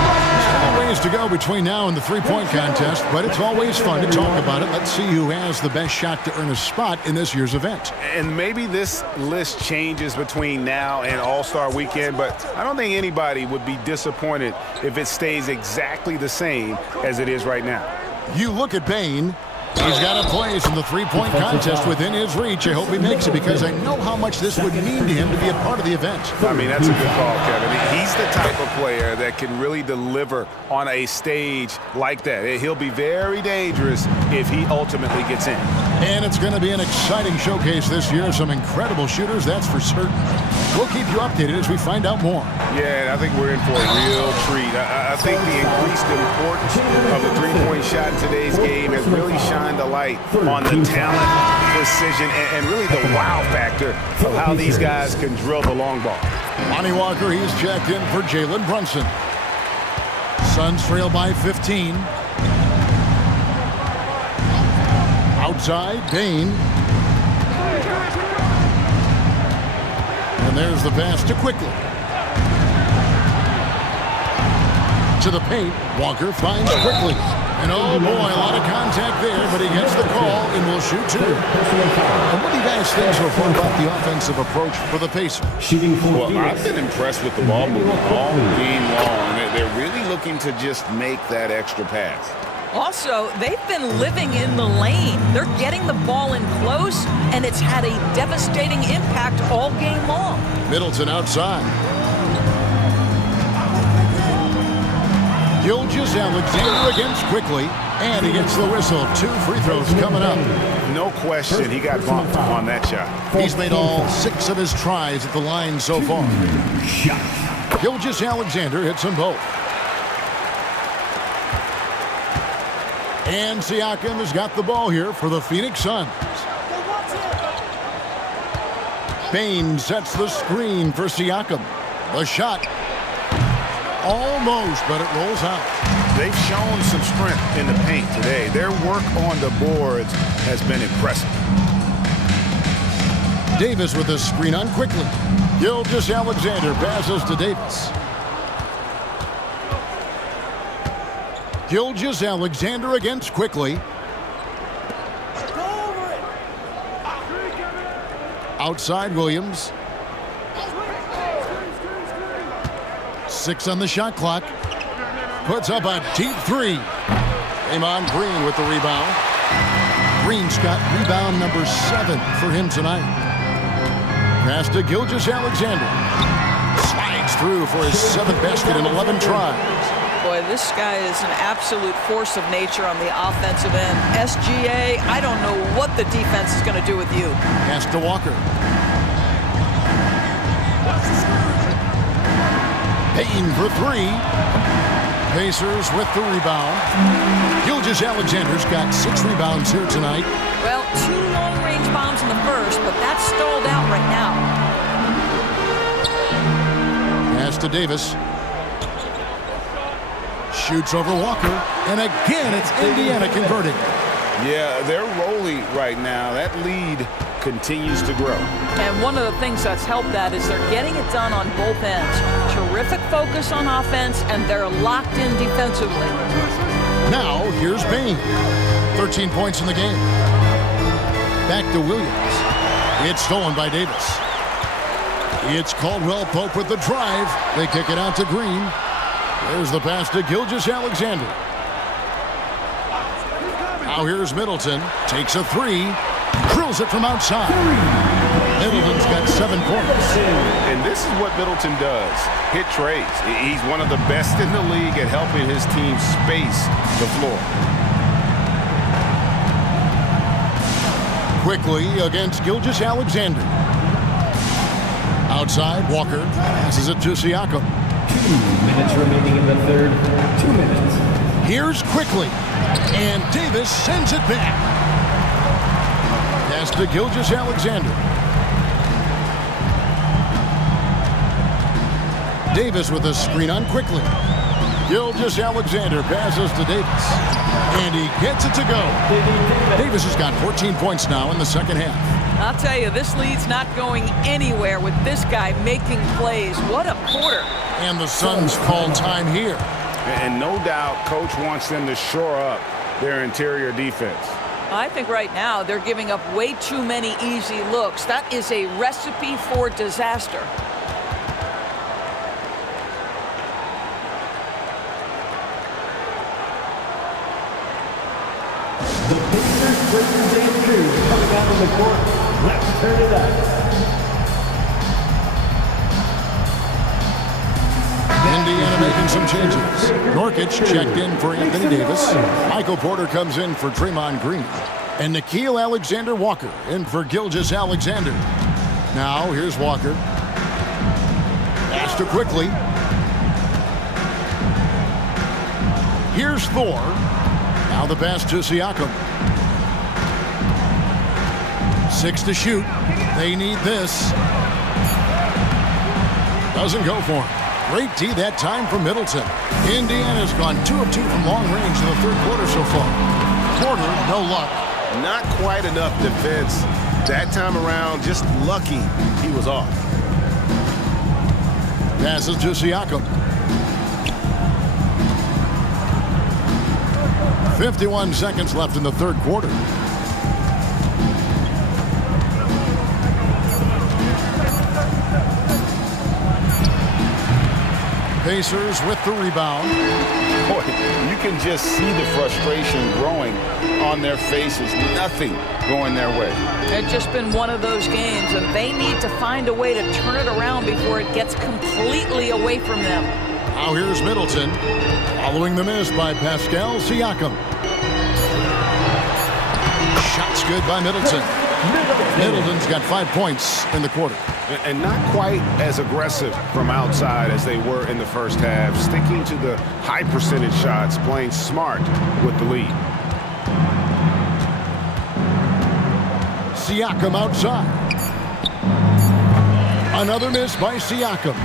Still ways to go between now and the three-point contest, but it's always fun to talk about it. Let's see who has the best shot to earn a spot in this year's event. And maybe this list changes between now and All-Star Weekend, but I don't think anybody would be disappointed if it stays exactly the same as it is right now. You look at Bane. He's got a place in the three-point contest within his reach. I hope he makes it because I know how much this would mean to him to be a part of the event. I mean, that's a good call, Kevin. He's the type of player that can really deliver on a stage like that. He'll be very dangerous if he ultimately gets in. And it's going to be an exciting showcase this year. Some incredible shooters, that's for certain. We'll keep you updated as we find out more. Yeah, I think we're in for a real treat. I think the increased importance of the three-point shot in today's game has really shined a light on the talent, precision, and really the wow factor of how these guys can drill the long ball. Lonnie Walker, he's checked in for Jalen Brunson. Suns trail by 15. Outside, Bane. And there's the pass to Quickly. To the paint, Walker finds Quickly. And oh boy, a lot of contact there, but he gets the call and will shoot two. And what do you guys think so far about the offensive approach for the Pacers? Well, I've been impressed with the ball movement all game long. They're really looking to just make that extra pass. Also, they've been living in the lane. They're getting the ball in close, and it's had a devastating impact all game long. Middleton outside. Gilgeous-Alexander against Quickly, and he gets the whistle. 2 free throws coming up. No question, he got bumped on that shot. He's made all 6 of his tries at the line so far. Gilgeous-Alexander hits them both. And Siakam has got the ball here for the Phoenix Suns. Bain sets the screen for Siakam. The shot. Almost, but it rolls out. They've shown some strength in the paint today. Their work on the boards has been impressive. Davis with a screen on Quickly. Gilgeous-Alexander passes to Davis. Gilgeous-Alexander against Quickly. Outside Williams. 6 on the shot clock. Puts up a deep 3. Draymond Green with the rebound. Green's got rebound number 7 for him tonight. Pass to Gilgeous-Alexander. Slides through for his 7th basket in 11 tries. Boy, this guy is an absolute force of nature on the offensive end. SGA, I don't know what the defense is going to do with you. Pass to Walker. Payton for 3. Pacers with the rebound. Gilgeous-Alexander's got 6 rebounds here tonight. Well, 2 long-range bombs in the first, but that's stalled out right now. Pass to Davis. Shoots over Walker. And again, it's Indiana converting. Yeah, they're rolling right now. That lead continues to grow. And one of the things that's helped that is they're getting it done on both ends. Terrific focus on offense, and they're locked in defensively. Now, here's Bain. 13 points in the game. Back to Williams. It's stolen by Davis. It's Caldwell Pope with the drive. They kick it out to Green. There's the pass to Gilgeous-Alexander. Now here's Middleton. Takes a 3. Drills it from outside. Middleton's got 7 points. And this is what Middleton does. Hit trades. He's one of the best in the league at helping his team space the floor. Quickly against Gilgeous-Alexander. Outside, Walker passes it to Siakam. 2 minutes remaining in the third. 2 minutes. Here's Quickly. And Davis sends it back. Pass to Gilgeous-Alexander. Davis with a screen on Quickly. Gilgeous-Alexander passes to Davis. And he gets it to go. Davis has got 14 points now in the second half. I'll tell you, this lead's not going anywhere with this guy making plays. What a quarter. And the Suns call time here. And no doubt, Coach wants them to shore up their interior defense. I think right now they're giving up way too many easy looks. That is a recipe for disaster. The Pacers versus St. Jude coming out on the court. Let's turn it up. Indiana making some changes. Norkic checked in for Anthony Davis. Michael Porter comes in for Draymond Green. And Nickeil Alexander-Walker in for Gilgeous-Alexander. Now, here's Walker. Pass to Quickly. Here's Thor. Now the pass to Siakam. 6 to shoot. They need this. Doesn't go for him. Great D that time from Middleton. Indiana's gone 2 of 2 from long range in the third quarter so far. Porter, no luck. Not quite enough defense that time around. Just lucky he was off. Passes to Siakam. 51 seconds left in the third quarter. Pacers with the rebound. Boy, you can just see the frustration growing on their faces. Nothing going their way. It's just been one of those games, and they need to find a way to turn it around before it gets completely away from them. Now here's Middleton, following the miss by Pascal Siakam. Shots good by Middleton. Middleton's got 5 points in the quarter. And not quite as aggressive from outside as they were in the first half, sticking to the high percentage shots, playing smart with the lead. Siakam outside. Another miss by Siakam.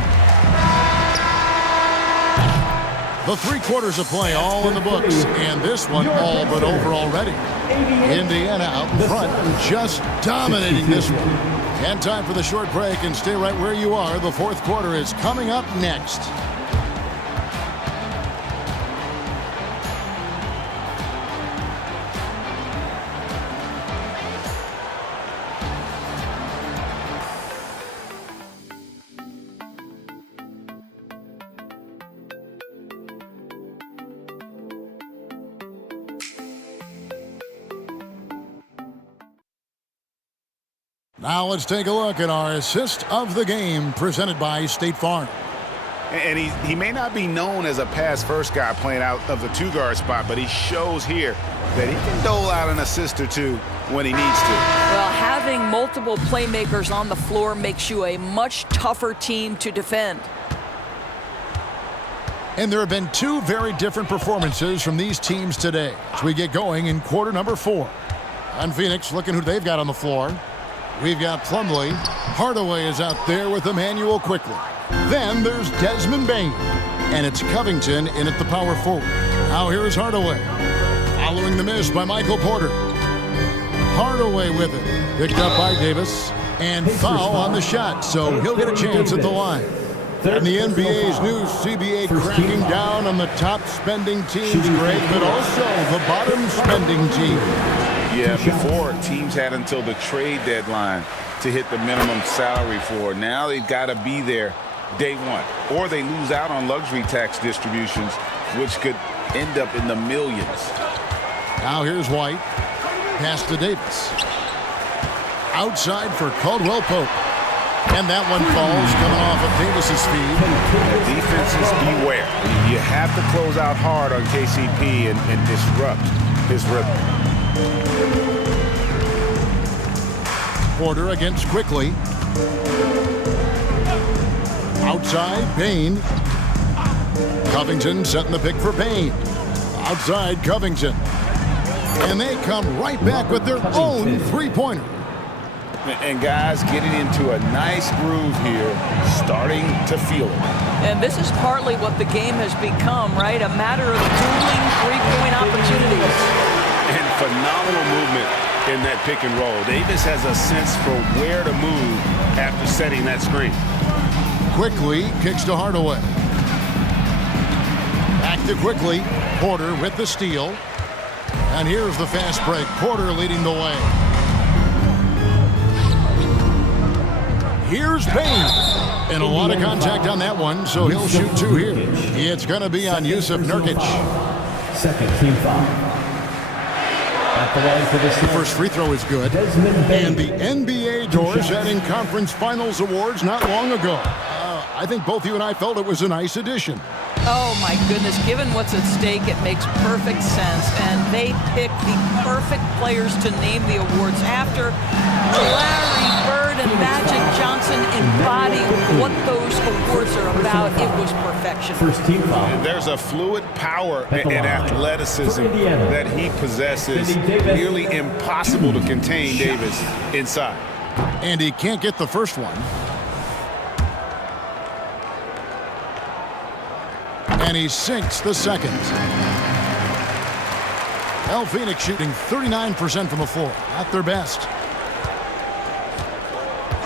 The 3 quarters of play all in the books, and this one all but over already. Indiana out front, just dominating this one. And time for the short break, and stay right where you are. The fourth quarter is coming up next. Now let's take a look at our assist of the game presented by State Farm. And he may not be known as a pass-first guy playing out of the two-guard spot, but he shows here that he can dole out an assist or two when he needs to. Well, having multiple playmakers on the floor makes you a much tougher team to defend. And there have been 2 very different performances from these teams today as we get going in quarter number 4. On Phoenix, looking who they've got on the floor. We've got Plumlee. Hardaway is out there with Emmanuel quickly. Then there's Desmond Bain. And it's Covington in at the power forward. Now here's Hardaway. Following the miss by Michael Porter. Hardaway with it. Picked up by Davis. And foul on the shot, so he'll get a chance at the line. And the NBA's new CBA cracking down on the top spending teams, Greg, but also the bottom spending teams. Yeah, before teams had until the trade deadline to hit the minimum salary for. Now they've got to be there day one, or they lose out on luxury tax distributions, which could end up in the millions. Now here's White. Pass to Davis. Outside for Caldwell Pope. And that one falls coming off of Davis's feed. Defenses beware. You have to close out hard on KCP and disrupt his rhythm. Porter against Quickly. Outside, Bain. Covington setting the pick for Bain. Outside, Covington. And they come right back with their own three-pointer. And guys getting into a nice groove here, starting to feel it. And this is partly what the game has become, right? A matter of dueling three-point opportunities. And phenomenal movement in that pick and roll. Davis has a sense for where to move after setting that screen. Quickly kicks to Hardaway. Back to Quickly. Porter with the steal. And here's the fast break. Porter leading the way. Here's Bain. And a lot of contact on that one, so he'll shoot two here. It's going to be on Yusuf Nurkic. Second team foul. At the line for the first free throw is good. And the NBA door setting conference finals awards not long ago. I think both you and I felt it was a nice addition. Oh my goodness, given what's at stake, it makes perfect sense. And they picked the perfect players to name the awards after. Larry Bird and Magic Johnson embody what those awards are about. It was perfection. First team foul. There's a fluid power and athleticism that he possesses. Nearly impossible to contain Davis inside. And he can't get the first one. And he sinks the second. El Phoenix shooting 39% from the floor. Not their best.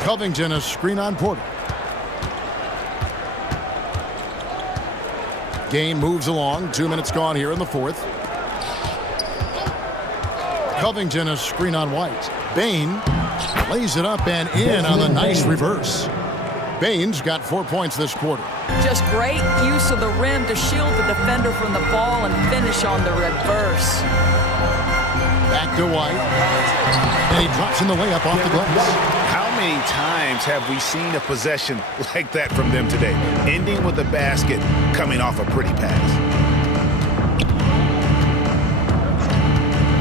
Covington a screen on Porter. Game moves along. 2 minutes gone here in the fourth. Covington a screen on White. Bain lays it up and in on the nice reverse. Bain's got 4 points this quarter. Just great use of the rim to shield the defender from the ball and finish on the reverse. Back to White. And he drops in the layup off the glass. How many times have we seen a possession like that from them today? Ending with a basket, coming off a pretty pass.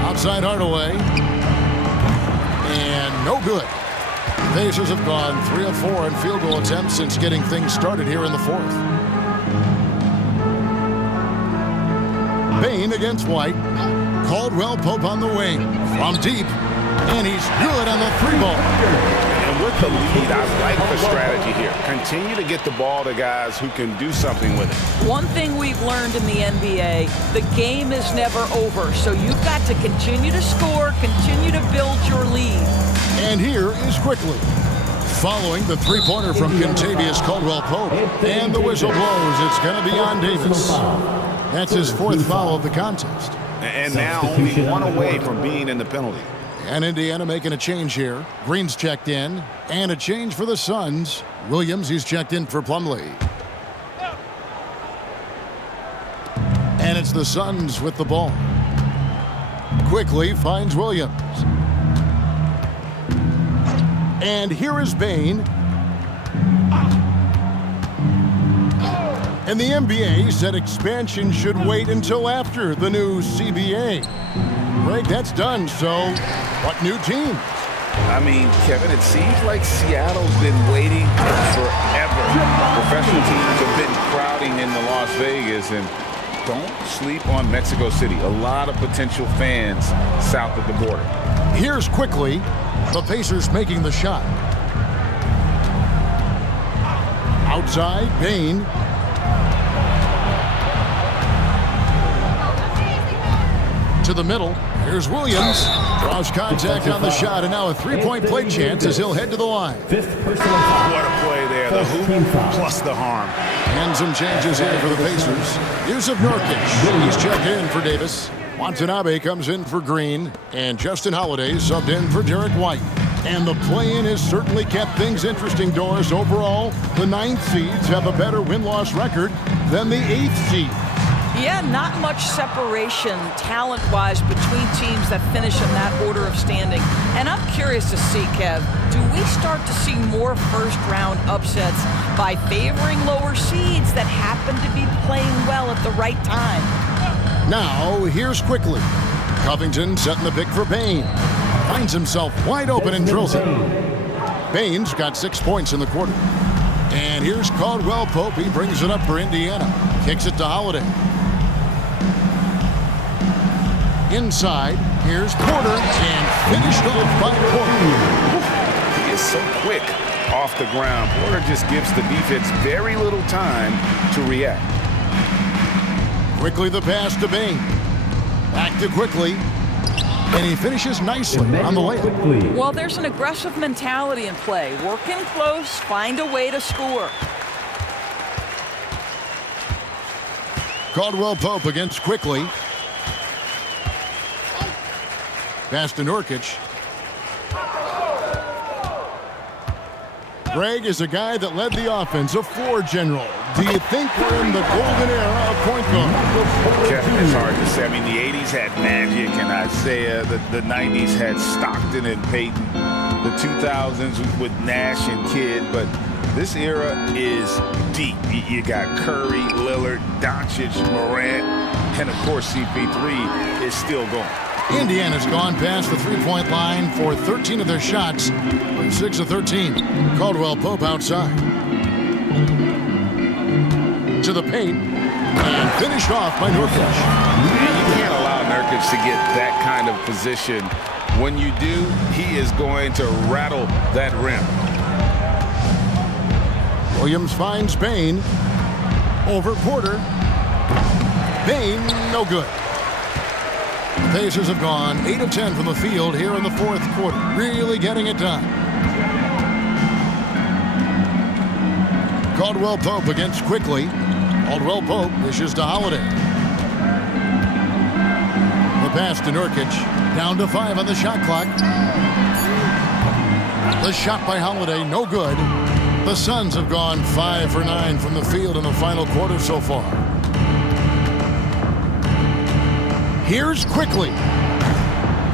Outside Hardaway. And no good. The Pacers have gone 3 of 4 in field goal attempts since getting things started here in the fourth. Bain against White. Caldwell Pope on the wing. From deep. And he's good on the 3-ball. And with the lead, I like the strategy here. Continue to get the ball to guys who can do something with it. One thing we've learned in the NBA, the game is never over. So you've got to continue to score, continue to build your lead. And here is Quickly. Following the three-pointer from Kentavious Caldwell-Pope. And the whistle blows. It's going to be on Davis. That's his 4th foul of the contest. And now only 1 away from being in the penalty. And Indiana making a change here. Green's checked in. And a change for the Suns. Williams, he's checked in for Plumlee. And it's the Suns with the ball. Quickly finds Williams. And here is Bain. And the NBA said expansion should wait until after the new CBA. Greg, that's done, so what new teams? I mean, Kevin, it seems like Seattle's been waiting forever. Professional teams have been crowding into Las Vegas, and don't sleep on Mexico City. A lot of potential fans south of the border. Here's Quickly. The Pacers making the shot. Outside, Bain. To the middle. Here's Williams. Draws contact on the shot, and now a 3-point play chance as he'll head to the line. 5th personal foul. What a play there. The hoop plus the harm. And some changes here for the Pacers. Yusuf Nurkic. He's checked in for Davis. Watanabe comes in for Green, and Justin Holiday subbed in for Derek White. And the play-in has certainly kept things interesting, Doris. Overall, the 9th seeds have a better win-loss record than the 8th seed. Yeah, not much separation talent-wise between teams that finish in that order of standing. And I'm curious to see, Kev, do we start to see more first-round upsets by favoring lower seeds that happen to be playing well at the right time? Now, here's Quickly. Covington setting the pick for Bain. Finds himself wide open and drills it. Bain's got 6 points in the quarter. And here's Caldwell Pope. He brings it up for Indiana. Kicks it to Holiday. Inside, here's Porter, and finished off by Porter. He is so quick off the ground. Porter just gives the defense very little time to react. Quickly the pass to Bain. Back to Quickly. And he finishes nicely on the layup. Well, there's an aggressive mentality in play. Work in close, find a way to score. Caldwell Pope against Quickly. Pass to Nurkic. Greg is a guy that led the offense, a floor general. Do you think we're in the golden era of point guard? Kevin, it's hard to say. I mean, the 80s had Magic and Isaiah. The 90s had Stockton and Peyton. The 2000s with Nash and Kidd. But this era is deep. You got Curry, Lillard, Doncic, Morant, and, of course, CP3 is still going. Indiana's gone past the three-point line for 13 of their shots. 6 of 13. Caldwell Pope outside. To the paint. And finished off by Nurkic. You can't allow Nurkic to get that kind of position. When you do, he is going to rattle that rim. Williams finds Bain. Over Porter. Bain, no good. The Pacers have gone 8 of 10 from the field here in the fourth quarter. Really getting it done. Caldwell Pope against Quickly. Caldwell Pope dishes to Holiday. The pass to Nurkic. Down to 5 on the shot clock. The shot by Holiday, no good. The Suns have gone 5 for 9 from the field in the final quarter so far. Here's Quickly.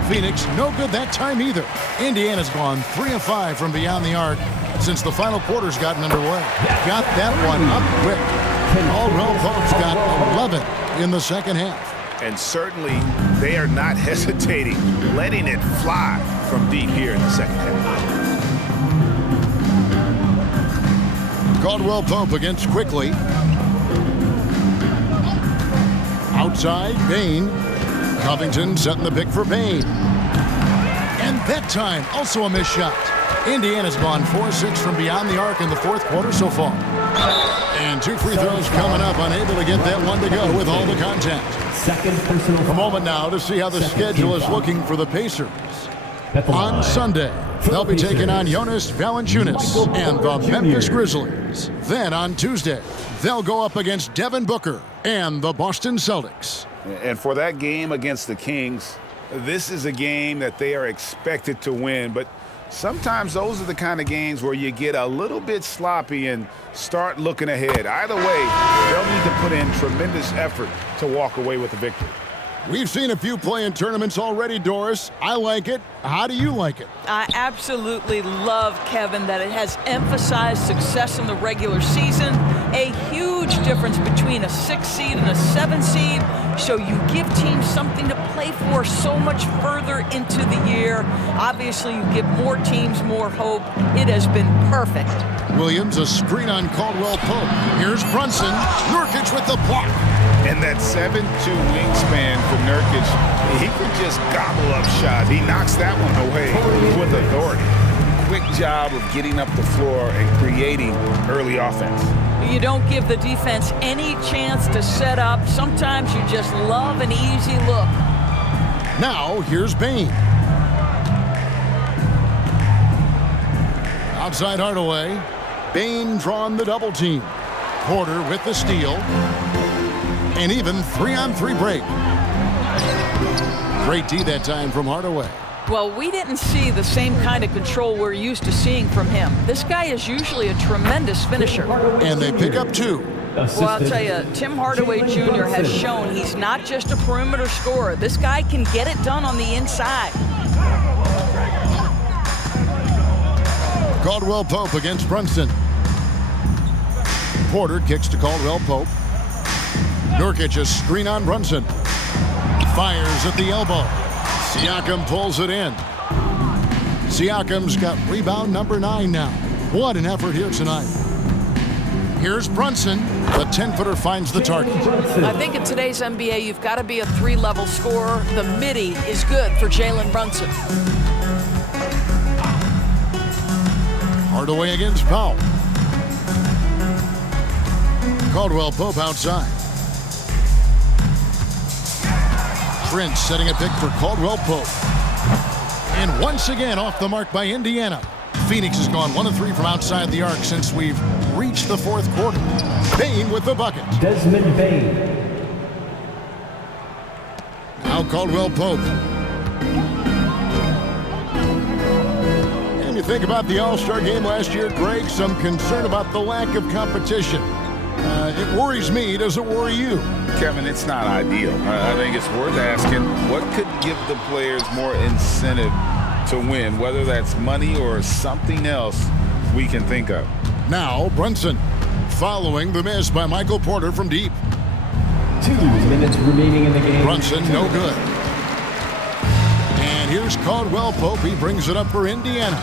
Phoenix, no good that time either. Indiana's gone 3 of 5 from beyond the arc since the final quarter's gotten underway. Got that one up quick. Caldwell Pope's got 11 in the second half. And certainly, they are not hesitating, letting it fly from deep here in the second half. Caldwell Pope against Quickly. Outside, Bain. Covington setting the pick for Bain. And that time, also a missed shot. Indiana's gone 4-6 from beyond the arc in the fourth quarter so far. And 2 free throws coming up, unable to get that one to go with all the contact. Second personal. A moment now to see how the schedule is looking for the Pacers. On Sunday, they'll be taking on Jonas Valanciunas and the Memphis Grizzlies. Then on Tuesday, they'll go up against Devin Booker and the Boston Celtics. And for that game against the Kings, this is a game that they are expected to win, but sometimes those are the kind of games where you get a little bit sloppy and start looking ahead. Either way, they'll need to put in tremendous effort to walk away with the victory. We've seen a few play-in tournaments already, Doris. I like it. How do you like it? I absolutely love, Kevin, that it has emphasized success in the regular season. A huge difference between a 6 seed and a 7 seed. So you give teams something to play for so much further into the year. Obviously, you give more teams more hope. It has been perfect. Williams, a screen on Caldwell Pope. Here's Brunson. Nurkic with the block. And that 7'2" wingspan for Nurkic, he can just gobble up shots. He knocks that one away with authority. Quick job of getting up the floor and creating early offense. You don't give the defense any chance to set up. Sometimes you just love an easy look. Now, here's Bain. Outside Hardaway. Bain drawn the double team. Porter with the steal. And even 3-on-3 break. Great D that time from Hardaway. Well, we didn't see the same kind of control we're used to seeing from him. This guy is usually a tremendous finisher. And they pick up 2. Well, I'll tell you, Tim Hardaway Jr. has shown he's not just a perimeter scorer. This guy can get it done on the inside. Caldwell Pope against Brunson. Porter kicks to Caldwell Pope. Nurkic a screen on Brunson. Fires at the elbow. Siakam pulls it in. Siakam's got rebound number 9 now. What an effort here tonight. Here's Brunson. The 10-footer finds the target. I think in today's NBA, you've got to be a 3-level scorer. The midi is good for Jalen Brunson. Hardaway against Powell. Caldwell Pope outside. Prince setting a pick for Caldwell Pope. And once again off the mark by Indiana. Phoenix has gone 1 of 3 from outside the arc since we've reached the fourth quarter. Bain with the bucket. Desmond Bain. Now Caldwell Pope. And you think about the All-Star game last year, Greg, some concern about the lack of competition. It worries me. Does it worry you? Kevin, it's not ideal. I think it's worth asking what could give the players more incentive to win, whether that's money or something else we can think of. Now Brunson, following the miss by Michael Porter from deep. 2 minutes remaining in the game. Brunson, no good. And here's Caldwell Pope. He brings it up for Indiana.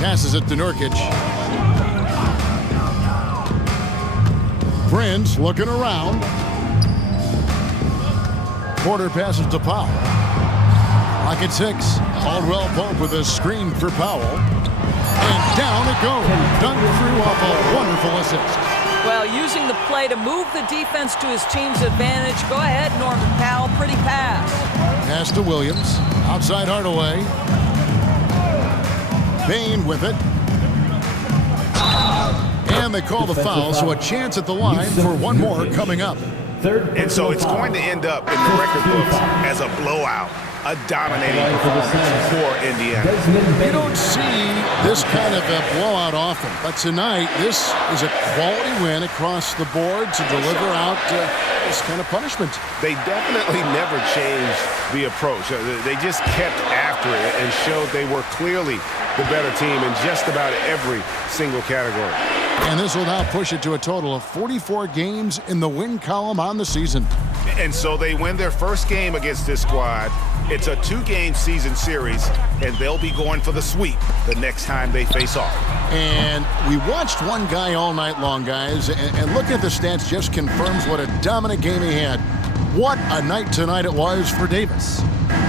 Passes it to Nurkic. Prince looking around. Porter passes to Powell. Lock at 6. Caldwell Pope with a screen for Powell. And down it goes. Dunk through off a wonderful assist. Well, using the play to move the defense to his team's advantage. Go ahead, Norman Powell. Pretty pass. Pass to Williams. Outside Hardaway. Bain with it. And they call the foul, so a chance at the line for one more coming up. And so it's going to end up in the record books as a blowout, a dominating performance for Indiana. You don't see this kind of a blowout often, but tonight this is a quality win across the board to deliver out this kind of punishment. They definitely never changed the approach. They just kept after it and showed they were clearly the better team in just about every single category. And this will now push it to a total of 44 games in the win column on the season. And so they win their first game against this squad. It's a 2-game season series, and they'll be going for the sweep the next time they face off. And we watched one guy all night long, guys, and looking at the stats just confirms what a dominant game he had. What a night tonight it was for Davis.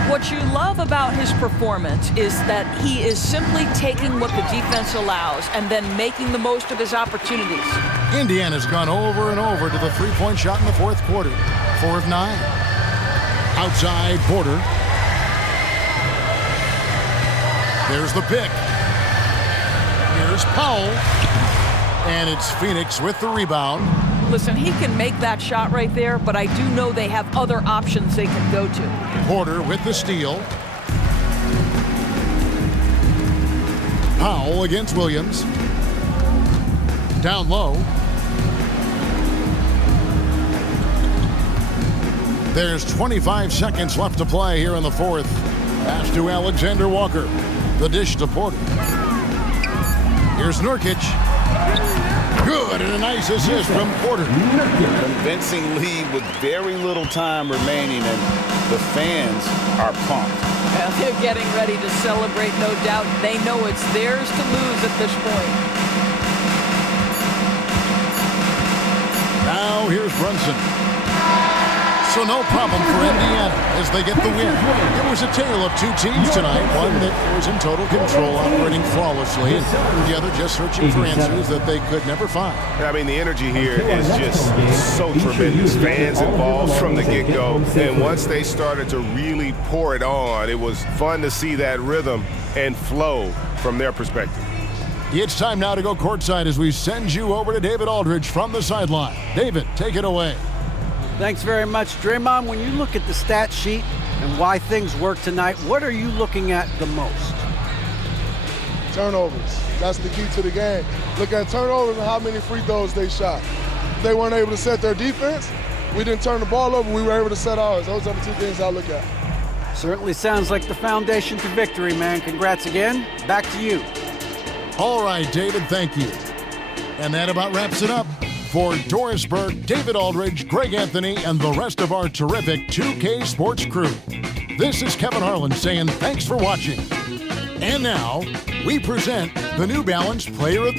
What you love about his performance is that he is simply taking what the defense allows and then making the most of his opportunities. Indiana's gone over and over to the three-point shot in the fourth quarter. 4 of 9. Outside Porter. There's the pick. Here's Powell. And it's Phoenix with the rebound. Listen, he can make that shot right there, but I do know they have other options they can go to. Porter with the steal. Powell against Williams. Down low. There's 25 seconds left to play here in the fourth. Pass to Alexander Walker. The dish to Porter. Here's Nurkic. Good, and a nice assist from Porter. Convincing lead with very little time remaining, and the fans are pumped. Well, they're getting ready to celebrate, no doubt. They know it's theirs to lose at this point. Now here's Brunson. So no problem for Indiana as they get the win. It was a tale of two teams tonight. One that was in total control, operating flawlessly, and the other just searching for answers that they could never find. I mean, the energy here is just so tremendous. Fans involved from the get-go. And once they started to really pour it on, it was fun to see that rhythm and flow from their perspective. It's time now to go courtside as we send you over to David Aldridge from the sideline. David, take it away. Thanks very much, Draymond. When you look at the stat sheet and why things work tonight, what are you looking at the most? Turnovers. That's the key to the game. Look at turnovers and how many free throws they shot. They weren't able to set their defense. We didn't turn the ball over. We were able to set ours. Those are the two things I look at. Certainly sounds like the foundation to victory, man. Congrats again. Back to you. All right, David, thank you. And that about wraps it up. For Doris Burke, David Aldridge, Greg Anthony, and the rest of our terrific 2K Sports crew, this is Kevin Harlan saying thanks for watching. And now, we present the New Balance Player of